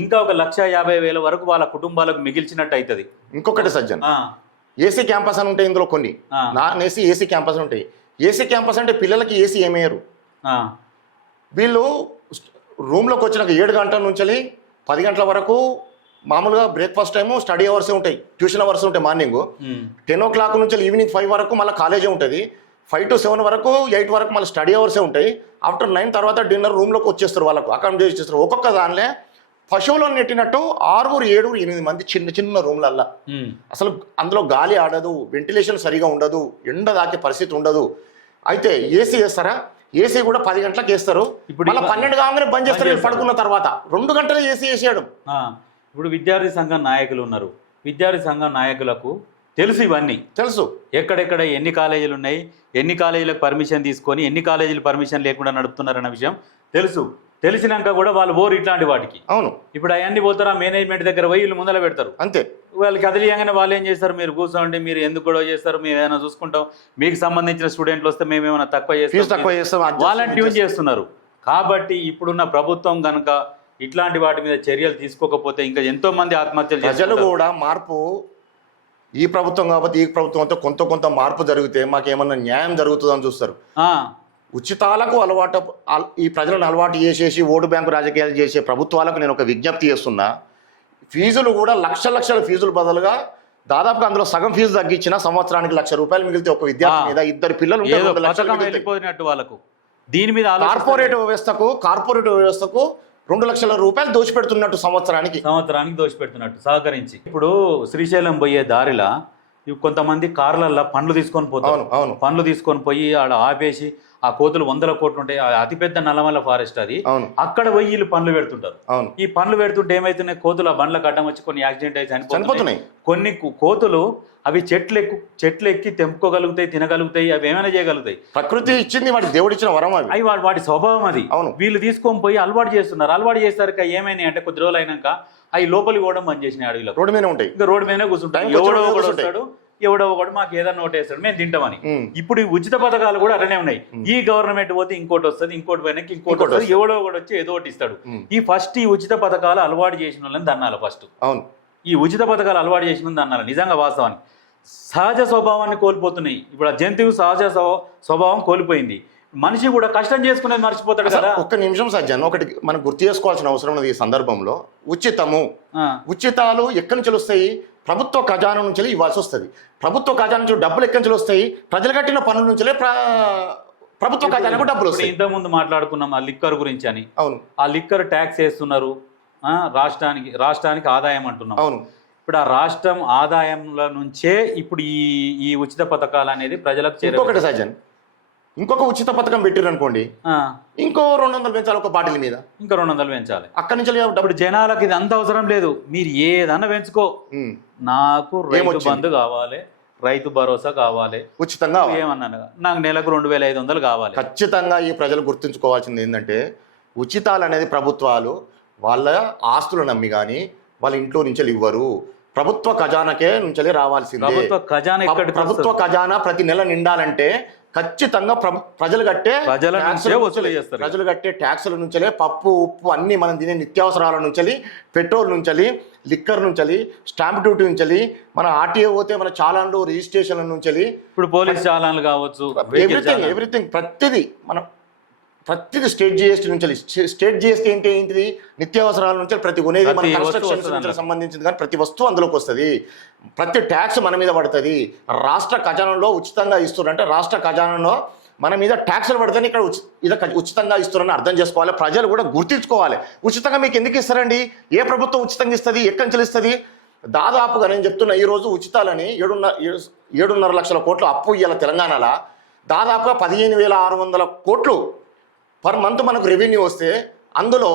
ఇంకా ఒక 1,50,000 వరకు వాళ్ళ కుటుంబాలకు మిగిల్చినట్టు అవుతుంది. ఇంకొకటి సజ్జన్, ఏసీ క్యాంపస్ అని ఉంటాయి ఇందులో కొన్ని, నాన్ ఏసీ ఏసీ క్యాంపస్ ఉంటాయి. ఏసీ క్యాంపస్ అంటే పిల్లలకి ఏసీ ఏమయ్యారు, వీళ్ళు రూమ్లోకి వచ్చినాక 7 గంటల నుంచి 10 గంటల వరకు మామూలుగా బ్రేక్ఫాస్ట్ టైము స్టడీ అవర్సే ఉంటాయి, ట్యూషన్ అవర్స్ ఉంటాయి. మార్నింగ్ 10 o'clock నుంచి ఈవినింగ్ 5 వరకు మళ్ళీ కాలేజీ ఉంటుంది. 5 to 7 వరకు 8 వరకు మళ్ళీ స్టడీ అవర్సే ఉంటాయి. ఆఫ్టర్ 9 తర్వాత డిన్నర్ రూమ్లోకి వచ్చేస్తారు, వాళ్ళకు అకామిడేట్ చేస్తారు. ఒక్కొక్క దానిలో పశువులను నెట్టినట్టు 6, 7, 8 మంది చిన్న చిన్న రూమ్లల్లా. అసలు అందులో గాలి ఆడదు, వెంటిలేషన్ సరిగా ఉండదు, ఎండ దాకే పరిస్థితి ఉండదు. అయితే ఏసీ వేస్తారా, ఏసీ కూడా 10 గంటలకు వేస్తారు, మళ్ళీ 12 కాగానే బంద్ చేస్తారు. పడుకున్న తర్వాత 2 గంటలు ఏసీ వేసేయడం. ఇప్పుడు విద్యార్థి సంఘం నాయకులు ఉన్నారు, విద్యార్థి సంఘం నాయకులకు తెలుసు, ఇవన్నీ తెలుసు. ఎక్కడెక్కడ ఎన్ని కాలేజీలు ఉన్నాయి, ఎన్ని కాలేజీలకు పర్మిషన్ తీసుకొని ఎన్ని కాలేజీలు పర్మిషన్ లేకుండా నడుపుతున్నారన్న విషయం తెలుసు. తెలిసినాక కూడా వాళ్ళు పోరు ఇట్లాంటి వాటికి. అవును, ఇప్పుడు అవన్నీ పోతారా మేనేజ్మెంట్ దగ్గర పోయి వీళ్ళు ముందర పెడతారు అంతే. వాళ్ళకి కదిలియంగానే వాళ్ళు ఏం చేస్తారు, మీరు కూర్చోండి, మీరు ఎందుకు గొడవ చేస్తారు, మేము ఏదైనా చూసుకుంటాం, మీకు సంబంధించిన స్టూడెంట్లు వస్తే మేము ఏమైనా తక్కువ చేస్తాం, వాళ్ళని ట్యూన్ చేస్తున్నారు. కాబట్టి ఇప్పుడున్న ప్రభుత్వం కనుక ఇట్లాంటి వాటి మీద చర్యలు తీసుకోకపోతే ఇంకా ఎంతో మంది ఆత్మహత్యలు ప్రజలు కూడా మార్పు, ఈ ప్రభుత్వం కాబట్టి ఈ ప్రభుత్వంతో కొంత మార్పు జరిగితే మాకేమన్నా న్యాయం జరుగుతుందని చూస్తారు. ఉచితాలకు అలవాటు, ఈ ప్రజలను అలవాటు చేసేసి ఓటు బ్యాంకు రాజకీయాలు చేసే ప్రభుత్వాలకు నేను ఒక విజ్ఞప్తి చేస్తున్నా. ఫీజులు కూడా లక్షల ఫీజులు బదులుగా దాదాపుగా అందులో సగం ఫీజు తగ్గించిన సంవత్సరానికి ₹1,00,000 మిగిలితే ఒక విద్యార్థి మీద 2 పిల్లలు వాళ్ళకు దీని మీద కార్పొరేట్ వ్యవస్థకు ₹2,00,000 దోచిపెడుతున్నట్టు సంవత్సరానికి దోచిపెడుతున్నట్టు సహకరించి. ఇప్పుడు శ్రీశైలం పోయే దారిలా కొంతమంది కార్లల్లో పండ్లు తీసుకొని పోతారు. పండ్లు తీసుకొని పోయి ఆడ ఆపేసి ఆ కోతులు 100 కోట్లు ఉంటాయి, అతిపెద్ద నల్లమల్ల ఫారెస్ట్ అది, అక్కడ పోయి వీళ్ళు పండ్లు పెడుతుంటారు. ఈ పండ్లు పెడుతుంటే ఏమైతున్నాయి, కోతులు ఆ బండ్లకు అడ్డం వచ్చి కొన్ని యాక్సిడెంట్ అయితే చనిపోతున్నాయి. కొన్ని కోతులు అవి చెట్లు ఎక్కి తెంపుకోగలుగుతాయి, తినగలుగుతాయి, అవి ఏమైనా చేయగలుగుతాయి. ప్రకృతి ఇచ్చింది, వాటి దేవుడు ఇచ్చిన వరం అవి, వాటి స్వభావం అది. వీళ్ళు తీసుకొని పోయి అలవాటు చేస్తున్నారు. అలవాటు చేసరికి ఏమైనాయి అంటే కొద్ది రోజులు అయినాక అవి లోపలికి పోవడం బంద్ చేసినాయి. అడవిలో రోడ్డు మీద ఉంటాయి, ఇంకా రోడ్డు మీదనే కూర్చుంటాయి. ఎవడో ఒకడు మాకు ఏదన్నా నోట్ వేస్తాడు, మేము తింటామని. ఇప్పుడు ఈ ఉచిత పథకాలు కూడా అట్లనే ఉన్నాయి. ఈ గవర్నమెంట్ పోతే ఇంకోటి వస్తుంది, ఇంకోటి పోయినాక ఇంకోటి వస్తుంది, ఎవడో ఒకటి వచ్చి ఏదో ఒకటి ఇస్తాడు. ఈ ఉచిత పథకాలు అలవాటు చేసిన వాళ్ళని దన్నాలి. ఫస్ట్ ఈ ఉచిత పథకాలు అలవాటు చేసిన దన్నాలి. నిజంగా వాస్తవానికి సహజ స్వభావాన్ని కోల్పోతున్నాయి. ఇప్పుడు ఆ జంతువు సహజ స్వభావం కోల్పోయింది. మనిషి కూడా కష్టం చేసుకునేది మర్చిపోతాడు కదా. ఒక్క నిమిషం సజ్జన్, ఒకటి మనం గుర్తు చేసుకోవాల్సిన అవసరం ఉన్నది ఈ సందర్భంలో. ఉచితాలు ఎక్కడి నుంచి వస్తాయి? ప్రభుత్వ ఖజానా నుంచి ఇవ్వాల్సి వస్తుంది. ప్రభుత్వ ఖజానా నుంచి డబ్బులు ఎక్కడి నుంచి వస్తాయి? ప్రజలు కట్టిన పనుల నుంచి ప్రభుత్వ ఖజానాకు డబ్బులు వస్తాయి. ఇంతకుముందు మాట్లాడుకున్నాం ఆ లిక్కర్ గురించి అని. అవును, ఆ లిక్కర్ ట్యాక్స్ వేస్తున్నారు రాష్ట్రానికి ఆదాయం అంటున్నాం. అవును, ఇప్పుడు ఆ రాష్ట్రం ఆదాయంల నుంచే ఇప్పుడు ఈ ఉచిత పథకాలు అనేది ప్రజలకు చేరుకోకటి సజ్జన్. ఇంకొక ఉచిత పథకం పెట్టారు అనుకోండి, ఇంకో 200 పెంచాలి ఒక బాటిల్ మీద, ఇంకా 200 పెంచాలి. అక్కడి నుంచి ఇప్పుడు జనాలకి ఇది అంత అవసరం లేదు. మీరు ఏదన్నా పెంచుకో, నాకు రైతు బంధు కావాలి, రైతు భరోసా కావాలి, ఉచితంగా ఏమన్నా నాకు నెలకు 2,500 కావాలి. ఖచ్చితంగా ఈ ప్రజలు గుర్తుంచుకోవాల్సింది ఏంటంటే, ఉచితాలు అనేది ప్రభుత్వాలు వాళ్ళ ఆస్తులు నమ్మి కానీ వాళ్ళ ఇంట్లో నుంచి ఇవ్వరు. ప్రభుత్వ ఖజానాకే నుంచి రావాల్సింది. ప్రభుత్వ ఖజానా ప్రతి నెల నిండాలంటే ఖచ్చితంగా ప్రజలు కట్టే ట్యాక్సుల నుంచి, పప్పు ఉప్పు అన్ని మనం తినే నిత్యావసరాల నుంచి, పెట్రోల్ నుంచి, లిక్కర్ నుంచి, స్టాంప్ డ్యూటీ నుంచి, మన ఆర్టీఓ పోతే మన చాలాన్లు రిజిస్ట్రేషన్ల నుంచి, ఇప్పుడు పోలీస్ చాలాన్లు కావచ్చు, ఎవ్రీథింగ్ ప్రతిది స్టేట్ జిఎస్టీ నుంచి. స్టేట్ జిఎస్టీ ఏంటిది? నిత్యావసరాల నుంచి ప్రతి కొనేది, మన కన్స్ట్రక్షన్స్ నుంచి సంబంధించింది కానీ ప్రతి వస్తువు అందులోకి వస్తుంది. ప్రతి ట్యాక్స్ మన మీద పడుతుంది. రాష్ట్ర ఖజానాలో ఉచితంగా ఇస్తున్నారంటే రాష్ట్ర ఖజానాలో మన మీద ట్యాక్సులు పడితేనే ఇక్కడ ఉచితంగా ఇస్తున్నారని అర్థం చేసుకోవాలి. ప్రజలు కూడా గుర్తించుకోవాలి. ఉచితంగా మీకు ఎందుకు ఇస్తారండి? ఏ ప్రభుత్వం ఉచితంగా ఇస్తుంది? ఎక్కడి నుంచి ఇస్తుంది? దాదాపుగా నేను చెప్తున్నా, ఈరోజు ఉచితాలని 7.5 లక్షల కోట్లు అప్పు ఇవ్వాలి తెలంగాణలో. దాదాపుగా 15,600 కోట్లు పర్ మంత్ మనకు రెవెన్యూ వస్తే, అందులో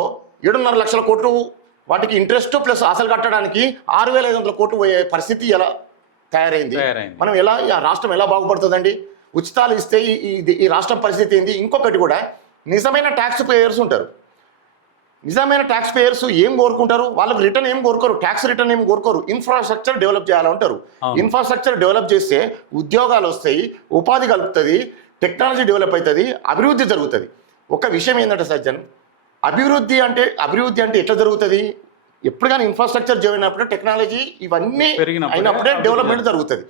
7.5 లక్షల కోట్లు వాటికి ఇంట్రెస్ట్ ప్లస్ అసలు కట్టడానికి 6,500 కోట్లు పోయే పరిస్థితి ఎలా తయారైంది. మనం ఎలా ఆ రాష్ట్రం ఎలా బాగుపడుతుందండి? ఉచితాలు ఇస్తే ఈ రాష్ట్రం పరిస్థితి ఏంది? ఇంకొకటి కూడా, నిజమైన ట్యాక్స్ పేయర్స్ ఉంటారు. నిజమైన ట్యాక్స్ పేయర్స్ ఏం కోరుకుంటారు? వాళ్ళకి రిటర్న్ ఏం కోరుకోరు, ట్యాక్స్ రిటర్న్ ఏం కోరుకోరు, ఇన్ఫ్రాస్ట్రక్చర్ డెవలప్ చేయాలంటారు. ఇన్ఫ్రాస్ట్రక్చర్ డెవలప్ చేస్తే ఉద్యోగాలు వస్తాయి, ఉపాధి కలుపుతుంది, టెక్నాలజీ డెవలప్ అవుతుంది, అభివృద్ధి జరుగుతుంది. ఒక విషయం ఏంటంటే సజ్జన్, అభివృద్ధి అంటే ఎట్లా జరుగుతుంది? ఎప్పుడు కానీ ఇన్ఫ్రాస్ట్రక్చర్ జరిగినప్పుడు, టెక్నాలజీ ఇవన్నీ అయినప్పుడే డెవలప్మెంట్ జరుగుతుంది.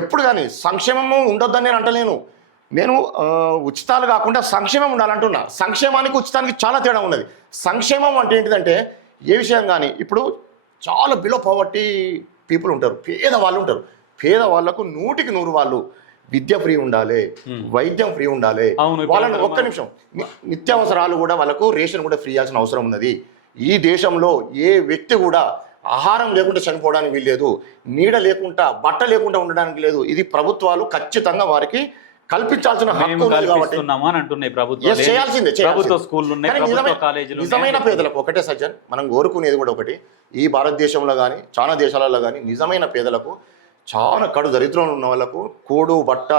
ఎప్పుడు కానీ సంక్షేమము ఉండొద్దని నేను అంటలేను. నేను ఉచితాలు కాకుండా సంక్షేమం ఉండాలంటున్నా. సంక్షేమానికి ఉచితానికి చాలా తేడా ఉన్నది. సంక్షేమం అంటే ఏంటిదంటే ఏ విషయం కానీ, ఇప్పుడు చాలా బిలో పవర్టీ పీపుల్ ఉంటారు, పేదవాళ్ళు ఉంటారు. పేదవాళ్లకు 100కి 100 వాళ్ళు విద్య ఫ్రీ ఉండాలి, వైద్యం ఫ్రీ ఉండాలి. వాళ్ళని ఒక్క నిమిషం, నిత్యావసరాలు కూడా వాళ్ళకు రేషన్ కూడా ఫ్రీ చేయాల్సిన అవసరం ఉన్నది. ఈ దేశంలో ఏ వ్యక్తి కూడా ఆహారం లేకుండా చనిపోవడానికి వీల్లేదు, నీడ లేకుండా బట్ట లేకుండా ఉండడానికి లేదు. ఇది ప్రభుత్వాలు ఖచ్చితంగా వారికి కల్పించాల్సిన హక్కు ఉంది కాబట్టి చేయాల్సిందే. నిజమైన పేదలకు ఒకటే సజ్జన్, మనం కోరుకునేది కూడా ఒకటి. ఈ భారతదేశంలో కానీ చాలా దేశాలలో కానీ నిజమైన పేదలకు, చాలా కడు దరిద్రంలో ఉన్న వాళ్ళకు, కూడు బట్ట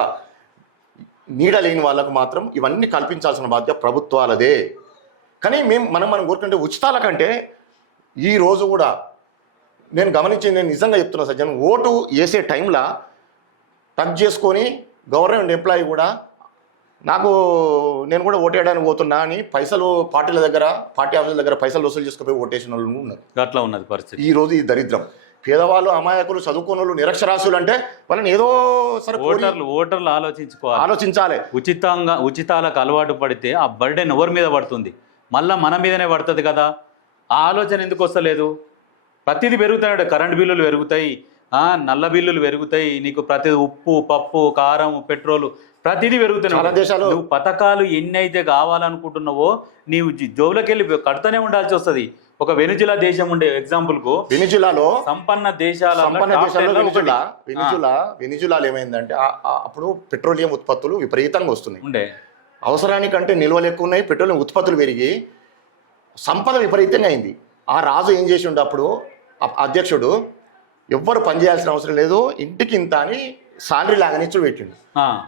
నీడ లేని వాళ్ళకు మాత్రం ఇవన్నీ కల్పించాల్సిన బాధ్యత ప్రభుత్వాలదే. కానీ మనం కోరుకుంటే ఉచితాల కంటే ఈ రోజు కూడా నేను నిజంగా చెప్తున్నా సజ్జన్, ఓటు వేసే టైంలో టచ్ చేసుకొని గవర్నమెంట్ ఎంప్లాయీ కూడా నేను కూడా ఓటేయడానికి పోతున్నా అని పైసలు పార్టీల దగ్గర, పార్టీ ఆఫీసుల దగ్గర పైసలు వసూలు చేసుకుపోయి ఓటేసిన వాళ్ళు ఉన్నారు. అట్లా ఉన్నది పరిస్థితి. ఈ రోజు ఈ దరిద్రం. పేదవాళ్ళు, అమాయకులు, చదువుకున్న వాళ్ళు, నిరక్షరాస్యులు అంటే వాళ్ళని ఏదో సరే ఓటర్లు ఆలోచించాలి. ఉచితాలకు అలవాటు పడితే ఆ బర్డెన్ ఎవరి మీద పడుతుంది? మళ్ళీ మన మీదనే పడుతుంది కదా. ఆ ఆలోచన ఎందుకు వస్తలేదు? ప్రతిదీ పెరుగుతున్నాడు. కరెంట్ బిల్లులు పెరుగుతాయి, నల్ల బిల్లులు పెరుగుతాయి, నీకు ప్రతి ఉప్పు, పప్పు, కారం, పెట్రోలు ప్రతిదీ పెరుగుతున్నాయి. నువ్వు పథకాలు ఎన్ని అయితే కావాలనుకుంటున్నావో నీవు జోబులోకి వెళ్ళి కడుతూనే ఉండాల్సి వస్తుంది. ఒక వెనిజులా దేశం ఉండే ఎగ్జాంపుల్ కు, వెనిజులాలో సంపన్న వెనిజులాలో ఏమైందంటే అప్పుడు పెట్రోలియం ఉత్పత్తులు విపరీతంగా వస్తున్నాయి ఉండే. అవసరానికంటే నిల్వలు ఎక్కువ ఉన్నాయి, పెట్రోలియం ఉత్పత్తులు పెరిగి సంపద విపరీతంగా అయింది. ఆ రాజు ఏం చేసి ఉండే, అప్పుడు అధ్యక్షుడు ఎవ్వరు పనిచేయాల్సిన అవసరం లేదు, ఇంటికి ఇంత అని సాలరీ లాగనిచ్చుడు పెట్టిండు.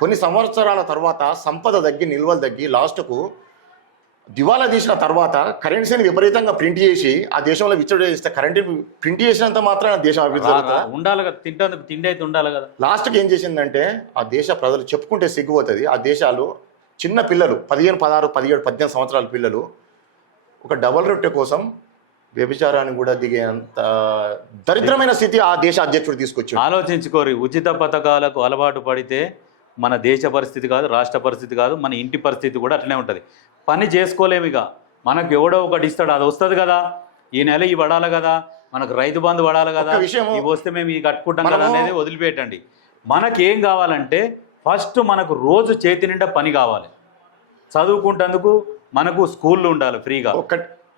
కొన్ని సంవత్సరాల తర్వాత సంపద తగ్గి, నిల్వలు తగ్గి, లాస్ట్కు దివాలా తీసిన తర్వాత కరెన్సీని విపరీతంగా ప్రింట్ చేసి ఆ దేశంలో విచ్చడి చేస్తే, కరెంట్ ప్రింట్ చేసినంత మాత్రం దేశం అభివృద్ధి ఉండాలి కదా, తిండి అయితే ఉండాలి కదా. లాస్ట్కి ఏం చేసిందంటే ఆ దేశ ప్రజలు చెప్పుకుంటే సిగ్గుపోతుంది. ఆ దేశాలు చిన్న పిల్లలు 15, 16, 17, 18 సంవత్సరాల పిల్లలు ఒక డబల్ రొట్టె కోసం వ్యభిచారాన్ని కూడా దిగేంత దరిద్రమైన స్థితి ఆ దేశ అధ్యక్షుడు తీసుకొచ్చి. ఆలోచించుకోరు. ఉచిత పథకాలకు అలవాటు పడితే మన దేశ పరిస్థితి కాదు, రాష్ట్ర పరిస్థితి కాదు, మన ఇంటి పరిస్థితి కూడా అట్లనే ఉంటుంది. పని చేసుకోలేము. ఇక మనకు ఎవడో ఒకటి ఇస్తాడు, అది వస్తుంది కదా, ఈ నెల ఇవి పడాలి కదా, మనకు రైతు బంధు పడాలి కదా, ఇవి వస్తే మేము ఇవి కట్టుకుంటాం కదా అనేది వదిలిపెట్టండి. మనకేం కావాలంటే ఫస్ట్ మనకు రోజు చేతి నిండా పని కావాలి. చదువుకుంటేందుకు మనకు స్కూళ్ళు ఉండాలి ఫ్రీగా,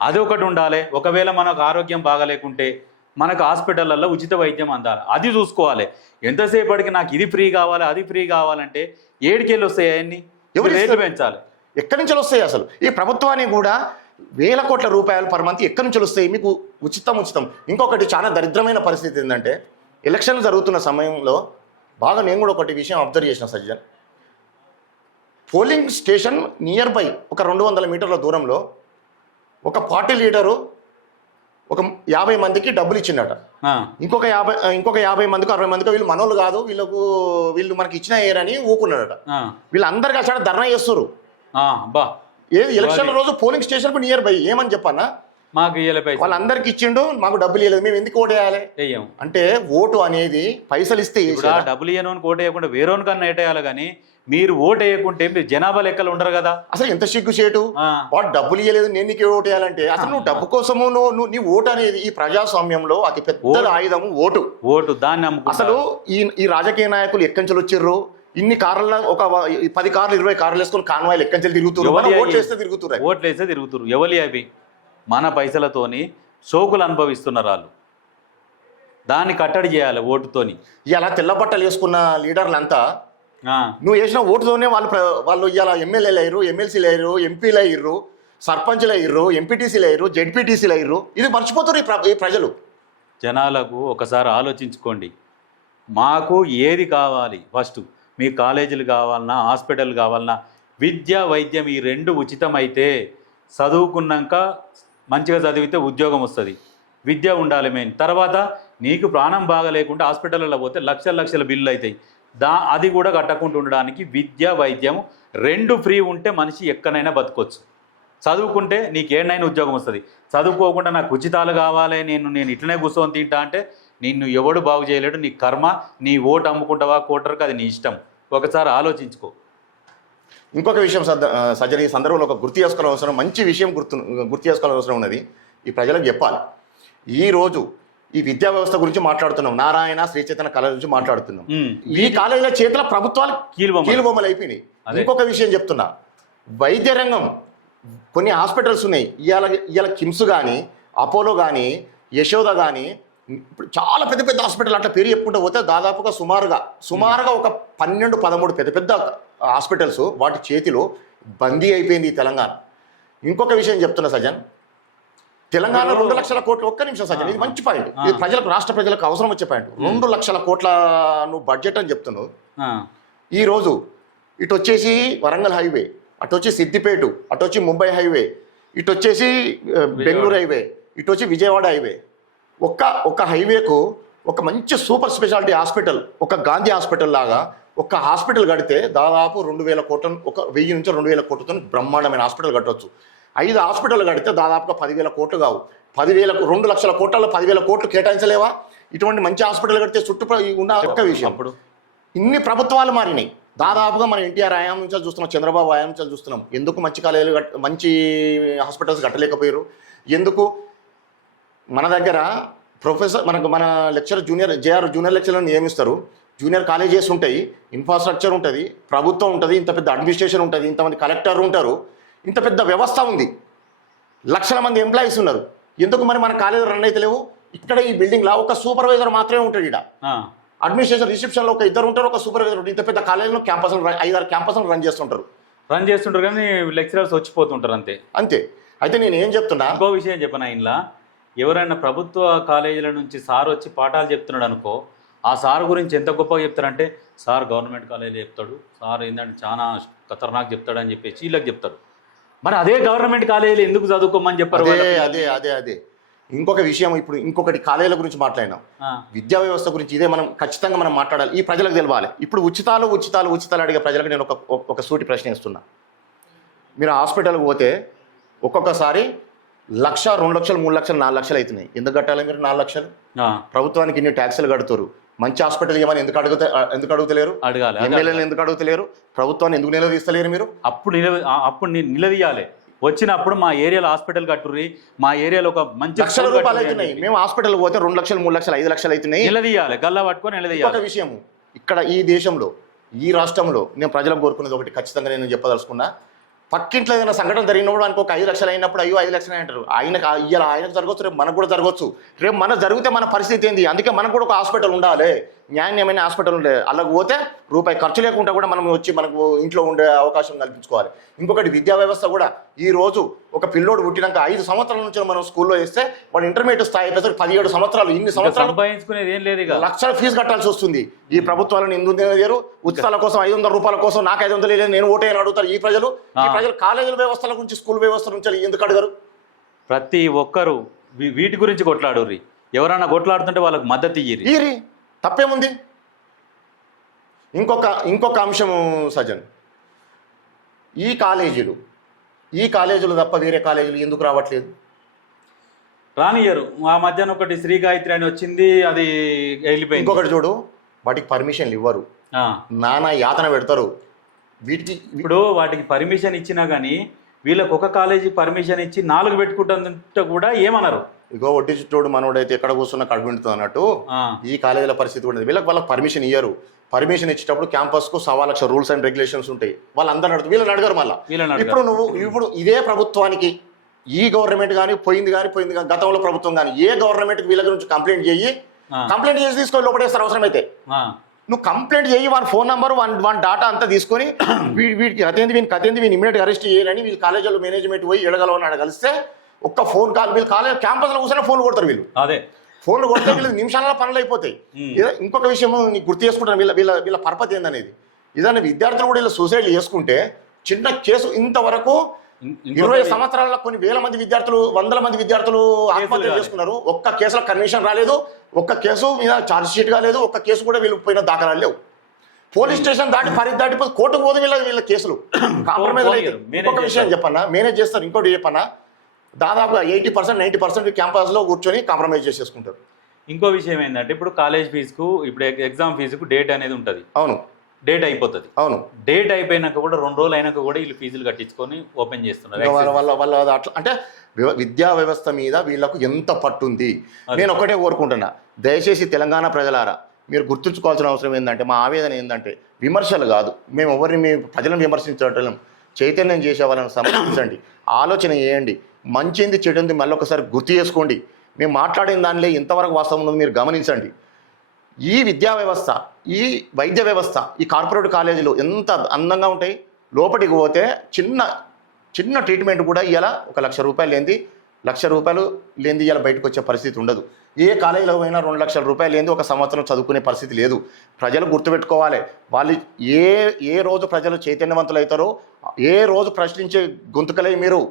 అది ఒకటి ఉండాలి. ఒకవేళ మనకు ఆరోగ్యం బాగాలేకుంటే మనకు హాస్పిటళ్ళల్లో ఉచిత వైద్యం అందాలి, అది చూసుకోవాలి. ఎంతసేపటికి నాకు ఇది ఫ్రీ కావాలి, అది ఫ్రీ కావాలంటే ఏడికెళ్ళి వస్తాయి అవన్నీ? రేట్లు పెంచాలి. ఎక్కడి నుంచి వస్తాయి అసలు? ఈ ప్రభుత్వానికి కూడా వేల కోట్ల రూపాయలు పర్ మంత్ ఎక్కడి నుంచి వస్తాయి మీకు? ఉచితం. ఇంకొకటి చాలా దరిద్రమైన పరిస్థితి ఏంటంటే, ఎలక్షన్లు జరుగుతున్న సమయంలో బాగా నేను కూడా ఒకటి విషయం అబ్జర్వ్ చేసిన Sajjan, polling station near by ఒక 200 మీటర్ల దూరంలో ఒక పార్టీ లీడరు ఒక 50 మందికి డబ్బులు ఇచ్చిందట. ఇంకొక 50 మందికి 60 మందికి వీళ్ళు మనోళ్ళు కాదు, వీళ్ళు మనకి ఇచ్చిన ఏరని ఊకున్నాడట. వీళ్ళందరికీ అసలు ధర్నా చేస్తారు. ఏది ఎలక్షన్ రోజు పోలింగ్ స్టేషన్ కు నియర్ బై ఏమని చెప్పన్నా, మాకు వాళ్ళందరికి ఇచ్చిండు, మాకు డబ్బులు ఇవ్వలేదు, మేము ఎందుకు ఓటు వేయాలి అంటే, ఓటు అనేది పైసలు ఇస్తే డబ్బులు ఇవ్వను ఓటు వేయకుండా వేరేని కన్నా ఏటేయాలి. కానీ మీరు ఓటు వేయకుంటే మీరు జనాభా లెక్కలు ఉండరు కదా. అసలు ఎంత సిగ్గుచేటు, వాడు డబ్బులు ఇవ్వలేదు నేను నీకు ఓటు వేయాలంటే. అసలు నువ్వు డబ్బు కోసము నీ ఓటు అనేది ఈ ప్రజాస్వామ్యంలో అతి పెద్ద ఆయుధము ఓటు. దాన్ని అసలు ఈ రాజకీయ నాయకులు ఎక్కడి నుంచి వచ్చిర్రు? ఇన్ని కార్ల ఒక 10 కార్లు 20 కార్లు వేసుకొని కాన్వాయిలు ఎక్కడి నుంచి తిరుగుతున్నారు? ఓట్లు వేస్తే తిరుగుతున్నారు. ఎవరి అవి మన పైసలతోని సోకులు అనుభవిస్తున్నారు వాళ్ళు. దాన్ని కట్టడి చేయాలి ఓటుతోని. ఇలా తెల్ల బట్టలు వేసుకున్న లీడర్లంతా నువ్వు వేసిన ఓటుతోనే వాళ్ళు ఇలా ఎమ్మెల్యేలు అయ్యారు, ఎమ్మెల్సీలు అయ్యారు, ఎంపీలు అయ్యారు, సర్పంచ్లు అయ్యారు, ఎంపీటీసీలు అయ్యారు, జెడ్పీటీసీలు అయ్యారు. ఇది మర్చిపోతారు ఈ ప్రజలు. జనాలకు ఒకసారి ఆలోచించుకోండి. మాకు ఏది కావాలి ఫస్ట్, మీ కాలేజీలు కావాలన్నా హాస్పిటల్ కావాలన్నా విద్య వైద్యం ఈ రెండు ఉచితమైతే చదువుకున్నాక మంచిగా చదివితే ఉద్యోగం వస్తుంది. విద్య ఉండాలి మెయిన్. తర్వాత నీకు ప్రాణం బాగా లేకుండా హాస్పిటల్లో పోతే లక్షల లక్షల బిల్లు అవుతాయి. అది కూడా కట్టకుండా ఉండడానికి విద్య వైద్యం రెండు ఫ్రీ ఉంటే మనిషి ఎక్కడైనా బతకొచ్చు. చదువుకుంటే నీకు ఏడైనా ఉద్యోగం వస్తుంది. చదువుకోకుండా నాకు ఉచితాలు కావాలి, నేను ఇట్లనే కూర్చొని తింటా అంటే నిన్ను ఎవడు బాగు చేయలేడు. నీ కర్మ. నీ ఓటు అమ్ముకుంటావా కోటర్కి, అది నీ ఇష్టం. ఒకసారి ఆలోచించుకో. ఇంకొక విషయం సజ్జన, ఈ సందర్భంలో ఒక గుర్తు చేసుకోవాల్సిన అవసరం, మంచి విషయం గుర్తు చేసుకోవాల్సిన అవసరం ఉన్నది. ఈ ప్రజలకు చెప్పాలి. ఈరోజు ఈ విద్యా వ్యవస్థ గురించి మాట్లాడుతున్నాం, నారాయణ శ్రీ చైతన్య కాలేజ్ గురించి మాట్లాడుతున్నాం. ఈ కాలేజీల చేతిలో ప్రభుత్వాలు కీలుబొమ్మలు అయిపోయినాయి. ఇంకొక విషయం చెప్తున్నా, వైద్య రంగం కొన్ని హాస్పిటల్స్ ఉన్నాయి. ఇవాళ కిమ్స్ కానీ, అపోలో కానీ, యశోద కానీ, ఇప్పుడు చాలా పెద్ద పెద్ద హాస్పిటల్ అట్లా పేరు చెప్పుకుంటూ పోతే దాదాపుగా సుమారుగా ఒక 12-13 పెద్ద పెద్ద హాస్పిటల్స్ వాటి చేతిలో బందీ అయిపోయింది ఈ తెలంగాణ. ఇంకొక విషయం చెప్తున్నా సజన్, తెలంగాణ 2 లక్షల కోట్లు. ఒక్క నిమిషం సజన్, ఇది మంచి పాయింట్. ఇది ప్రజలకు, రాష్ట్ర ప్రజలకు అవసరం వచ్చే పాయింట్. 2 లక్షల కోట్ల నువ్వు బడ్జెట్ అని చెప్తున్నావు. ఈరోజు ఇటు వచ్చేసి వరంగల్ హైవే, అటు వచ్చి సిద్దిపేట, అటు వచ్చి ముంబై హైవే, ఇటు వచ్చేసి బెంగళూరు హైవే, ఇటు వచ్చి విజయవాడ హైవే. ఒక హైవేకు ఒక మంచి సూపర్ స్పెషాలిటీ హాస్పిటల్, ఒక గాంధీ హాస్పిటల్ లాగా ఒక హాస్పిటల్ కడితే దాదాపు 2,000 కోట్ల, ఒక 1000 నుంచి 2,000 కోట్లతో బ్రహ్మాండమైన హాస్పిటల్ కట్టవచ్చు. 5 హాస్పిటల్ కడితే దాదాపుగా 10,000 కోట్లు కావు. 2 లక్షల కోట్లలో 10,000 కోట్లు కేటాయించలేవా? ఇటువంటి మంచి హాస్పిటల్ కడితే ఉన్న ఒక్క విషయం, అప్పుడు ఇన్ని ప్రభుత్వాలు మారినాయి. దాదాపుగా మన ఎన్టీఆర్ హయాం నుంచి చూస్తున్నాం, చంద్రబాబు హయాం నుంచి చూస్తున్నాం. ఎందుకు మంచి కాలేజీలు మంచి హాస్పిటల్స్ కట్టలేకపోయారు? ఎందుకు? మన దగ్గర మన లెక్చరర్ జూనియర్ లెక్చరర్ని నియమిస్తారు. జూనియర్ కాలేజెస్ ఉంటాయి, ఇన్ఫ్రాస్ట్రక్చర్ ఉంటుంది, ప్రభుత్వం ఉంటుంది, ఇంత పెద్ద అడ్మినిస్ట్రేషన్ ఉంటుంది, ఇంతమంది కలెక్టర్ ఉంటారు, ఇంత పెద్ద వ్యవస్థ ఉంది, లక్షల మంది ఎంప్లాయీస్ ఉన్నారు. ఎందుకు మరి మన కాలేజీలు రన్ అయితే లేవు? ఇక్కడ ఈ బిల్డింగ్లో ఒక సూపర్వైజర్ మాత్రమే ఉంటాడు. ఇక్కడ అడ్మినిస్ట్రేషన్ రిసెప్షన్లో ఒక 2 ఉంటారు, ఒక సూపర్వైజర్ ఉంటారు. ఇంత పెద్ద కాలేజీలో 5-6 క్యాంపస్లు రన్ చేస్తుంటారు కానీ లెక్చరర్స్ వచ్చిపోతుంటారు అంతే. అయితే నేను ఏం చెప్తున్నా, ఇంకో విషయం చెప్పనా, ఇంట్లో ఎవరైనా ప్రభుత్వ కాలేజీల నుంచి సార్ వచ్చి పాఠాలు చెప్తున్నాడు అనుకో, ఆ సార్ గురించి ఎంత గొప్పగా చెప్తారంటే, సార్ గవర్నమెంట్ కాలేజీలో చెప్తాడు, సార్ ఏంటంటే చాలా ఖతర్నాక్ చెప్తాడు అని చెప్పేసి వీళ్ళకి చెప్తారు. మరి అదే గవర్నమెంట్ కాలేజీలో ఎందుకు చదువుకోమని చెప్పారు? అదే ఇంకొక విషయం, ఇప్పుడు ఇంకొకటి కాలేజీల గురించి మాట్లాడినాం, విద్యా వ్యవస్థ గురించి. ఇదే మనం ఖచ్చితంగా మనం మాట్లాడాలి, ఈ ప్రజలకు తెలవాలి. ఇప్పుడు ఉచితాలు అడిగే ప్రజలకు నేను ఒక సూటి ప్రశ్న ఇస్తున్నా. మీరు హాస్పిటల్కి పోతే ఒక్కొక్కసారి 1,00,000, 2 లక్షలు, 3 లక్షలు, 4 లక్షలు అవుతున్నాయి. ఎందుకు కట్టాలి మీరు 4 లక్షలు? ప్రభుత్వానికి ఇన్ని ట్యాక్సులు కడుతారు. మంచి హాస్పిటల్ ఏమని ఎందుకు అడుగుతలేరు? అడగాలి. ఎమ్మెల్యేలు ఎందుకు అడుగుతలేరు? ప్రభుత్వాన్ని ఎందుకు నిలదీస్తలేరు మీరు? అప్పుడు నిలదీయాలి. వచ్చినప్పుడు మా ఏరియాలో హాస్పిటల్ కట్టుర్రి, మా ఏరియాలో ఒక మంచి లక్షల రూపాయలు అవుతున్నాయి. మేము హాస్పిటల్ పోతే 2 లక్షలు, 3 లక్షలు, 5 లక్షలు అవుతున్నాయి. నిలదీయాలి, గల్లా పట్టుకొని నిలదీయాలి. ఒక విషయం, ఇక్కడ ఈ దేశంలో, ఈ రాష్ట్రంలో నేను ప్రజలకు కోరుకునేది ఒకటి ఖచ్చితంగా నేను చెప్పదలుచుకున్నా. పక్కింట్లో ఏదైనా సంఘటన జరిగినప్పుడు ఆయనకు ఒక 5 లక్షలు అయినప్పుడు అయ్యో 5 లక్షలు అంటారు. ఆయనకు జరగవచ్చు, రేపు మనకు కూడా జరగవచ్చు. రేపు మనకు జరిగితే మన పరిస్థితి ఏంది? అందుకే మనకు కూడా ఒక హాస్పిటల్ ఉండాలి, న్యాయమైన హాస్పిటల్ ఉండే. అలాగ పోతే రూపాయి ఖర్చు లేకుండా కూడా మనం వచ్చి మనకు ఇంట్లో ఉండే అవకాశం కల్పించుకోవాలి. ఇంకొకటి, విద్యా వ్యవస్థ కూడా ఈ రోజు ఒక పిల్లోడు పుట్టినాక 5 సంవత్సరాల నుంచి మనం స్కూల్లో వేస్తే వాడు ఇంటర్మీడియట్ స్థాయి అయిపోతే 17 సంవత్సరాలు, ఇన్ని సంవత్సరాలు లక్షల ఫీజు కట్టాల్సి వస్తుంది. ఈ ప్రభుత్వాలను ఎందుకు తెలియదు? ఉచితాల కోసం 500 రూపాయల కోసం నాకు 500 లేదు, నేను ఓటేయని అడుగుతారు ఈ ప్రజలు. కాలేజీల వ్యవస్థల గురించి, స్కూల్ వ్యవస్థ నుంచి ఎందుకు అడగరు? ప్రతి ఒక్కరు వీటి గురించి కొట్లాడుర్రి. ఎవరైనా కొట్లాడుతుంటే వాళ్ళకి మద్దతు ఇయ్యి, తప్పేముంది? ఇంకొక అంశం సజన్, ఈ కాలేజీలు తప్ప వేరే కాలేజీలు ఎందుకు రావట్లేదు? రానియరు. ఆ మధ్యాహ్నం ఒకటి శ్రీ గాయత్రి అని వచ్చింది, అది వెళ్ళిపోయింది. ఇంకొకటి చూడు, వాటికి పర్మిషన్లు ఇవ్వరు, నానా యాతన పెడతారు. ఇప్పుడు వాటికి పర్మిషన్ ఇచ్చినా కానీ వీళ్ళకి ఒక కాలేజీ పర్మిషన్ ఇచ్చి 4 పెట్టుకుంటుంటే కూడా ఏమన్నారు? ఇగో ఒట్టి చుట్టూడు మనోడైతే ఎక్కడ కూర్చున్నా కడుపుంటుంది అన్నట్టు ఈ కాలేజీల పరిస్థితి కూడా. వాళ్ళకి పర్మిషన్ ఇయ్యరు. పర్మిషన్ ఇచ్చేటప్పుడు క్యాంపస్కు 1,00,000 రూల్స్ అండ్ రెగ్యులేషన్స్ ఉంటాయి. వాళ్ళందరూ వీళ్ళని అడగరు. మళ్ళీ ఇప్పుడు ఇదే ప్రభుత్వానికి, ఈ గవర్నమెంట్ కానీ పోయింది కానీ గతంలో ప్రభుత్వం కానీ, ఏ గవర్నమెంట్కి వీళ్ళ గురించి కంప్లైంట్ చేసి తీసుకొని లోపడేస్తారు అవసరం అయితే. నువ్వు కంప్లైంట్ చేయి, వాని ఫోన్ నెంబర్, వాని డాటా అంతా తీసుకొని వీడికి అతేంది వీని ఇమీడియట్గా అరెస్ట్ చేయాలని వీళ్ళు కాలేజీలో మేనేజ్మెంట్ పోయి ఎడగలవని అడగలిస్తే ఒక్క ఫోన్ కాల్, వీళ్ళు కాలేజ్ క్యాంపస్లో కూర్చొని ఫోన్ కొడతారు వీళ్ళు. అదే ఫోన్లు కొడితే వీళ్ళకి నిమిషాలలో పనులు అయిపోతాయి. ఇంకొక విషయం నీకు గుర్తు చేసుకుంటాను, వీళ్ళ వీళ్ళ వీళ్ళ పరపతి ఏందనేది. ఇదన్న విద్యార్థులు కూడా ఇలా సూసైడ్ చేసుకుంటే చిన్న కేసు ఇంతవరకు 20 సంవత్సరాల్లో కొన్ని వేల మంది విద్యార్థులు, వందల మంది విద్యార్థులు ఆత్మహత్య చేసుకున్నారు. ఒక్క కేసులో కన్విక్షన్ రాలేదు, ఒక్క కేసు మీద ఛార్జ్ షీట్ కాలేదు, ఒక్క కేసు కూడా వీళ్ళు పోయిన దాఖలాలు లేవు. పోలీస్ స్టేషన్ దాటి పరిధి దాటిపోతే కోర్టుకు పోదు వీళ్ళ కేసులు. కాంప్రమైజ్ అయితే ఇంకొక విషయం చెప్పన్నా, మేనేజ్ చేస్తారు. ఇంకోటి చెప్పన్నా, దాదాపుగా 80% 90% క్యాంపస్లో కూర్చొని కాంప్రమైజ్ చేసేసుకుంటారు. ఇంకో విషయం ఏంటంటే ఇప్పుడు కాలేజ్ ఫీజుకు, ఇప్పుడు ఎగ్జామ్ ఫీజుకు డేట్ అనేది ఉంటుంది. అవును, డేట్ అయిపోతుంది. అవును, డేట్ అయిపోయినాక కూడా 2 రోజులు అయినాక కూడా వీళ్ళు ఫీజులు కట్టించుకొని ఓపెన్ చేస్తున్నారు. వాళ్ళ అట్లా అంటే విద్యా వ్యవస్థ మీద వీళ్ళకు ఎంత పట్టుంది. నేను ఒకటే కోరుకుంటున్నా, దయచేసి తెలంగాణ ప్రజలారా మీరు గుర్తుంచుకోవాల్సిన అవసరం ఏంటంటే, మా ఆవేదన ఏంటంటే విమర్శలు కాదు, మేము ఎవరిని ప్రజలను విమర్శించడం, చైతన్యం చేసే వాళ్ళని సమర్థించండి, ఆలోచన చేయండి, మంచిది చెడుంది మళ్ళీ ఒకసారి గుర్తు చేసుకోండి. మేము మాట్లాడిన దానిలో ఎంతవరకు వాస్తవం ఉందో మీరు గమనించండి. ఈ విద్యా వ్యవస్థ, ఈ వైద్య వ్యవస్థ, ఈ కార్పొరేట్ కాలేజీలు ఎంత అందంగా ఉంటాయి. లోపలికి పోతే చిన్న ట్రీట్మెంట్ కూడా ఇవాళ 1 లక్ష రూపాయలు లేనిది, 1 లక్ష రూపాయలు లేనిది ఇవాళ బయటకు వచ్చే పరిస్థితి ఉండదు. ఏ కాలేజీలో పోయినా 2 లక్షల రూపాయలు లేనిది 1 సంవత్సరం చదువుకునే పరిస్థితి లేదు. ప్రజలు గుర్తుపెట్టుకోవాలి, వాళ్ళు ఏ రోజు ప్రజలు చైతన్యవంతులు అవుతారో, ఏ రోజు ప్రశ్నించే గొంతుకలే మీరు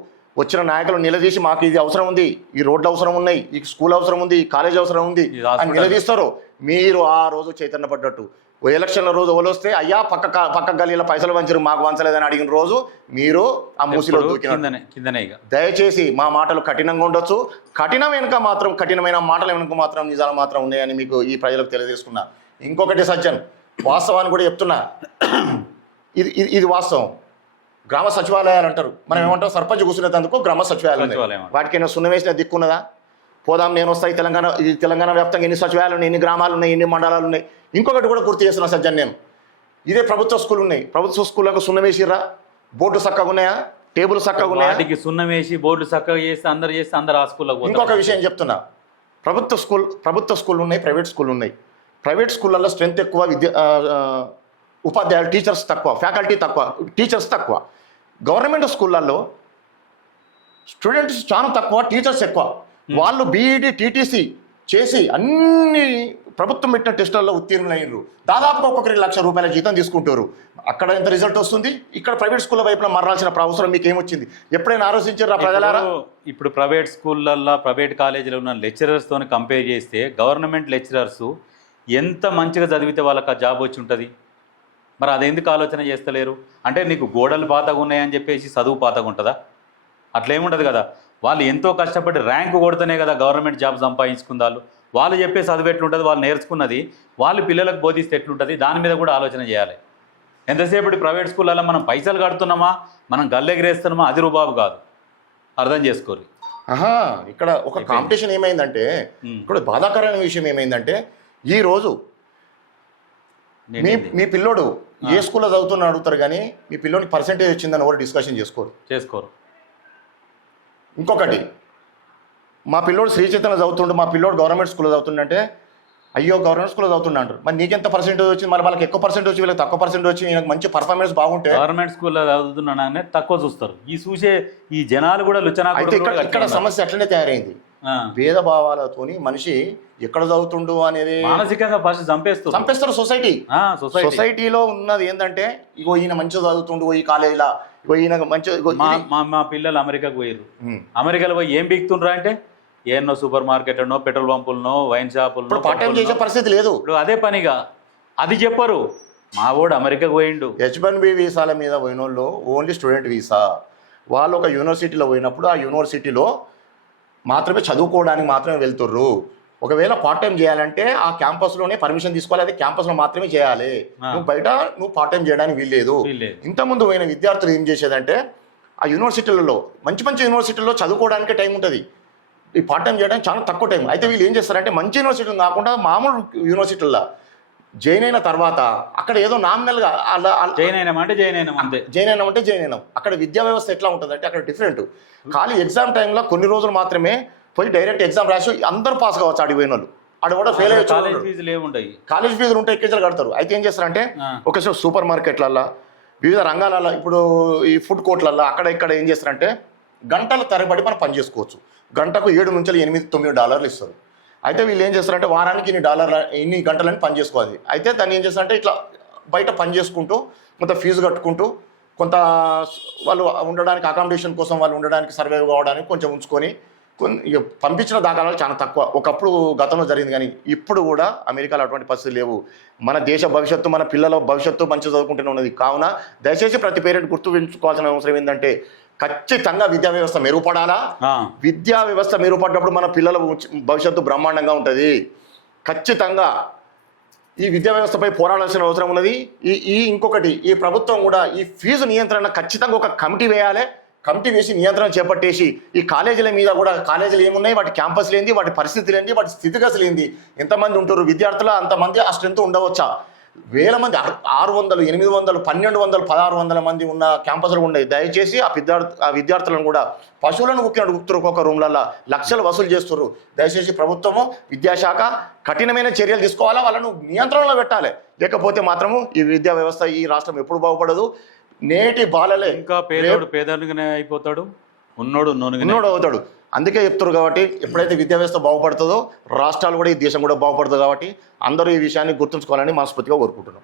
వచ్చిన నాయకులు నిలదీసి మాకు ఇది అవసరం ఉంది, ఈ రోడ్లు అవసరం ఉన్నాయి, ఈ స్కూల్ అవసరం ఉంది, ఈ కాలేజ్ అవసరం ఉంది అని నిలదీస్తారు. మీరు ఆ రోజు చైతన్య పడ్డట్టు ఎలక్షన్ల రోజు ఎవరు వస్తే అయ్యా పక్క గల్లీలో పైసలు వంచరు మాకు వంచలేదని అడిగిన రోజు మీరు ఆ మూసిలో దూకిన. దయచేసి మా మాటలు కఠినంగా ఉండొచ్చు, కఠినమైన మాటల వెనుక మాత్రం నిజాలు మాత్రం ఉన్నాయని మీకు ఈ ప్రజలకు తెలియజేసుకున్నా. ఇంకొకటి సజ్జన్, వాస్తవాన్ని కూడా చెప్తున్నా, ఇది వాస్తవం. గ్రామ సచివాలయాలు అంటారు, మనం ఏమంటాం, సర్పంచ్ కూర్చునేందుకు గ్రామ సచివాలయం. వాటికైనా సున్నవేసిన దిక్కున్నదా? పోదాం, నేను వస్తాయి. తెలంగాణ వ్యాప్తంగా ఎన్ని సచివాలయాలు ఉన్నాయి, ఎన్ని గ్రామాలు ఉన్నాయి, ఎన్ని మండలాలు ఉన్నాయి. ఇంకొకటి కూడా గుర్తు చేస్తున్నా సజ్జన్, నేను ఇదే ప్రభుత్వ స్కూల్ ఉన్నాయి, ప్రభుత్వ స్కూళ్ళకు సున్నవేసిర్రా? బోర్డు చక్కగా ఉన్నాయా? టేబుల్ చక్కగా ఉన్నాయా? వాటికి సున్నవేసి బోర్డు చక్కగా చేసి అందరు ఆ స్కూల్లో. ఇంకొక విషయం చెప్తున్నా, ప్రభుత్వ స్కూల్ ఉన్నాయి, ప్రైవేట్ స్కూల్ ఉన్నాయి. ప్రైవేట్ స్కూళ్ళల్లో స్ట్రెంత్ ఎక్కువ, ఉపాధ్యాయులు టీచర్స్ తక్కువ, ఫ్యాకల్టీ తక్కువ, టీచర్స్ తక్కువ. గవర్నమెంట్ స్కూళ్ళల్లో స్టూడెంట్స్ చాలా తక్కువ, టీచర్స్ ఎక్కువ. వాళ్ళు బీఈడి టీటీసీ చేసి అన్ని ప్రభుత్వం పెట్టిన టెస్టులలో ఉత్తీర్ణులయ్యారు. దాదాపుగా ఒక్కొక్కరికి 1 లక్ష రూపాయల జీతం తీసుకుంటారు. అక్కడ ఎంత రిజల్ట్ వస్తుంది? ఇక్కడ ప్రైవేట్ స్కూళ్ళ వైపున మరణాల్సిన అవసరం మీకు ఏమొచ్చింది? ఎప్పుడైనా ఆలోచించారా ప్రజలారా? ఇప్పుడు ప్రైవేట్ స్కూళ్ళల్లో, ప్రైవేట్ కాలేజీలో ఉన్న లెక్చరర్స్తో కంపేర్ చేస్తే గవర్నమెంట్ లెక్చరర్స్ ఎంత మంచిగా చదివితే వాళ్ళకి ఆ జాబ్ వచ్చి ఉంటుంది. మరి అదెందుకు ఆలోచన చేస్తలేరు? అంటే నీకు గోడలు పాతగా ఉన్నాయని చెప్పేసి చదువు పాతగా ఉంటుందా? అట్లేముండదు కదా. వాళ్ళు ఎంతో కష్టపడి ర్యాంకు కొడితేనే కదా గవర్నమెంట్ జాబ్ సంపాదించుకుందాలు. వాళ్ళు చెప్పే చదువు ఎట్లుంటుంది, వాళ్ళు నేర్చుకున్నది వాళ్ళు పిల్లలకు బోధిస్తే ఎట్లుంటుంది, దాని మీద కూడా ఆలోచన చేయాలి. ఎంతసేపటి ప్రైవేట్ స్కూళ్ళల్లో మనం పైసలు కడుతున్నామా, మనం గల్లెగిరేస్తున్నామా, అది రూబాబు కాదు. అర్థం చేసుకోరు. ఇక్కడ ఒక కాంపిటీషన్ ఏమైందంటే, ఇక్కడ బాధాకరమైన విషయం ఏమైందంటే, ఈరోజు మీ పిల్లోడు ఏ స్కూల్లో చదువుతున్నా అడుగుతారు, కానీ మీ పిల్లోడికి పర్సెంటేజ్ వచ్చిందని ఎవరు డిస్కషన్ చేసుకోరు. ఇంకొకటి, మా పిల్లోడు శ్రీ చైతన్య చదువుతుండు, మా పిల్లోడు గవర్నమెంట్ స్కూల్లో చదువుతుండంటే, అయ్యో గవర్నమెంట్ స్కూల్లో చదువుతుండ అంటారు. మరి నీకెంత పర్సెంటేజ్ వచ్చింది? మరి వాళ్ళకి ఎక్కువ పర్సెంటేజ్ వచ్చి, వీళ్ళకి తక్కువ పర్సెంటేజ్ వచ్చి, ఈయనకు మంచి పర్ఫార్మెన్స్ బాగుంటే గవర్నమెంట్ స్కూల్లో చదువుతున్నానే తక్కువ చూస్తారు. ఈ జనాలు కూడా ఇక్కడ సమస్య అట్లనే తయారైంది. భేదభావాలతోని మనిషి ఎక్కడ చదువుతుండు అనేది మానసికంగా ఫస్ట్ చంపేస్తారు. సొసైటీలో ఉన్నది ఏంటంటే, ఇగో ఈయన మంచిగా చదువుతుండు ఈ కాలేజీలో, ఇగో ఈయన మంచిగా. మా పిల్లలు అమెరికాకు పోయారు. అమెరికాలో పోయి ఏం బిగుతుండ్రా అంటే, ఏన్నో సూపర్ మార్కెట్నో, పెట్రోల్ పంపులనో, వైన్ షాపులనో పార్ట్ టైం చేసే పరిస్థితి లేదు. ఇప్పుడు అదే పనిగా అది చెప్పరు. మా వాడు అమెరికాకు పోయిండు. H1B వీసాల మీద పోయిన వాళ్ళు ఓన్లీ స్టూడెంట్ వీసా. వాళ్ళు ఒక యూనివర్సిటీలో పోయినప్పుడు ఆ యూనివర్సిటీలో మాత్రమే చదువుకోవడానికి మాత్రమే వెళ్తుర్రు. ఒకవేళ పార్ట్ టైం చేయాలంటే ఆ క్యాంపస్లోనే పర్మిషన్ తీసుకోవాలి, అది క్యాంపస్లో మాత్రమే చేయాలి. నువ్వు బయట పార్ట్ టైం చేయడానికి వీల్లేదు. ఇంతకుముందు పోయిన విద్యార్థులు ఏం చేసేదంటే, ఆ యూనివర్సిటీలలో మంచి యూనివర్సిటీల్లో చదువుకోవడానికి టైం ఉంటుంది, ఈ పార్ట్ టైం చేయడానికి చాలా తక్కువ టైం. అయితే వీళ్ళు ఏం చేస్తారంటే, మంచి యూనివర్సిటీలు కాకుండా మామూలు యూనివర్సిటీల్లో జాయిన్ అయిన తర్వాత అక్కడ ఏదో నామినల్గా జాయిన్ అయినాం అక్కడ విద్యా వ్యవస్థ ఎట్లా ఉంటుంది అంటే, అక్కడ డిఫరెంట్. ఖాళీ ఎగ్జామ్ టైంలో కొన్ని రోజులు మాత్రమే పోయి డైరెక్ట్ ఎగ్జామ్ రాసి అందరూ పాస్ కావచ్చు. ఆడిపోయిన వాళ్ళు ఆడ కూడా ఫెయిల్ అయ్యే కాలేజ్ ఫీజులు ఉంటాయి, ఎక్కేజీలు కడతారు. అయితే ఏం చేస్తారంటే, ఒకసారి సూపర్ మార్కెట్లల్లో, వివిధ రంగాలలో, ఇప్పుడు ఈ ఫుడ్ కోర్ట్లలో అక్కడ ఇక్కడ ఏం చేస్తారంటే, గంటల తరబడి మనం పని చేసుకోవచ్చు. గంటకు $7 నుంచి $8-9 ఇస్తారు. అయితే వీళ్ళు ఏం చేస్తారంటే వారానికి ఇన్ని గంటలని పని చేసుకోవాలి. అయితే దాన్ని ఏం చేస్తారంటే ఇట్లా బయట పని చేసుకుంటూ కొంత ఫీజు కట్టుకుంటూ కొంత వాళ్ళు ఉండడానికి అకామిడేషన్ కోసం వాళ్ళు ఉండడానికి సర్వైవ్ కావడానికి కొంచెం ఉంచుకొని ఇక పంపించిన దాఖలాలు చాలా తక్కువ. ఒకప్పుడు గతంలో జరిగింది, కానీ ఇప్పుడు కూడా అమెరికాలో అటువంటి పరిస్థితులు లేవు. మన దేశ భవిష్యత్తు, మన పిల్లల భవిష్యత్తు మంచి చదువుకుంటూనే ఉన్నది. కావున దయచేసి ప్రతి పేరెంట్ గుర్తుంచుకోవాల్సిన అవసరం ఏంటంటే ఖచ్చితంగా విద్యా వ్యవస్థ మెరుగుపడాలా. విద్యా వ్యవస్థ మెరుగుపడినప్పుడు మన పిల్లల భవిష్యత్తు బ్రహ్మాండంగా ఉంటుంది. ఖచ్చితంగా ఈ విద్యా వ్యవస్థపై పోరాడాల్సిన అవసరం ఉన్నది. ఇంకొకటి, ఈ ప్రభుత్వం కూడా ఈ ఫీజు నియంత్రణ ఖచ్చితంగా ఒక కమిటీ వేయాలి. కమిటీ వేసి నియంత్రణ చేపట్టేసి ఈ కాలేజీల మీద కూడా, కాలేజీలు ఏమున్నాయి, వాటి క్యాంపస్లు ఏంది, వాటి పరిస్థితులు ఏంది, వాటి స్థితిగతులు ఏంది, ఎంతమంది ఉంటారు విద్యార్థులు, అంతమంది ఆ స్ట్రెంత్ ఉండవచ్చా? వేల మంది, 600, 800, 1200, 1600 మంది ఉన్న క్యాంపస్లు ఉన్నాయి. దయచేసి ఆ విద్యార్థులను కూడా పశువులను గుక్కినట్టు ఒక్కొక్క రూమ్లలో లక్షలు వసూలు చేస్తున్నారు. దయచేసి ప్రభుత్వము, విద్యాశాఖ కఠినమైన చర్యలు తీసుకోవాలా, వాళ్ళను నియంత్రణలో పెట్టాలి. లేకపోతే మాత్రము ఈ విద్యా వ్యవస్థ, ఈ రాష్ట్రం ఎప్పుడు బాగుపడదు. నేటి బాలలే ఇంకా పేదోడు పేదగానే అయిపోతాడు, ఉన్నోడు అవుతాడు. అందుకే చెప్తారు కాబట్టి ఎప్పుడైతే విద్యా వ్యవస్థ బాగుపడుతుందో రాష్ట్రాలు కూడా, ఈ దేశం కూడా బాగుపడుతుంది. కాబట్టి అందరూ ఈ విషయాన్ని గుర్తుంచుకోవాలని మనస్ఫూర్తిగా కోరుకుంటున్నాం.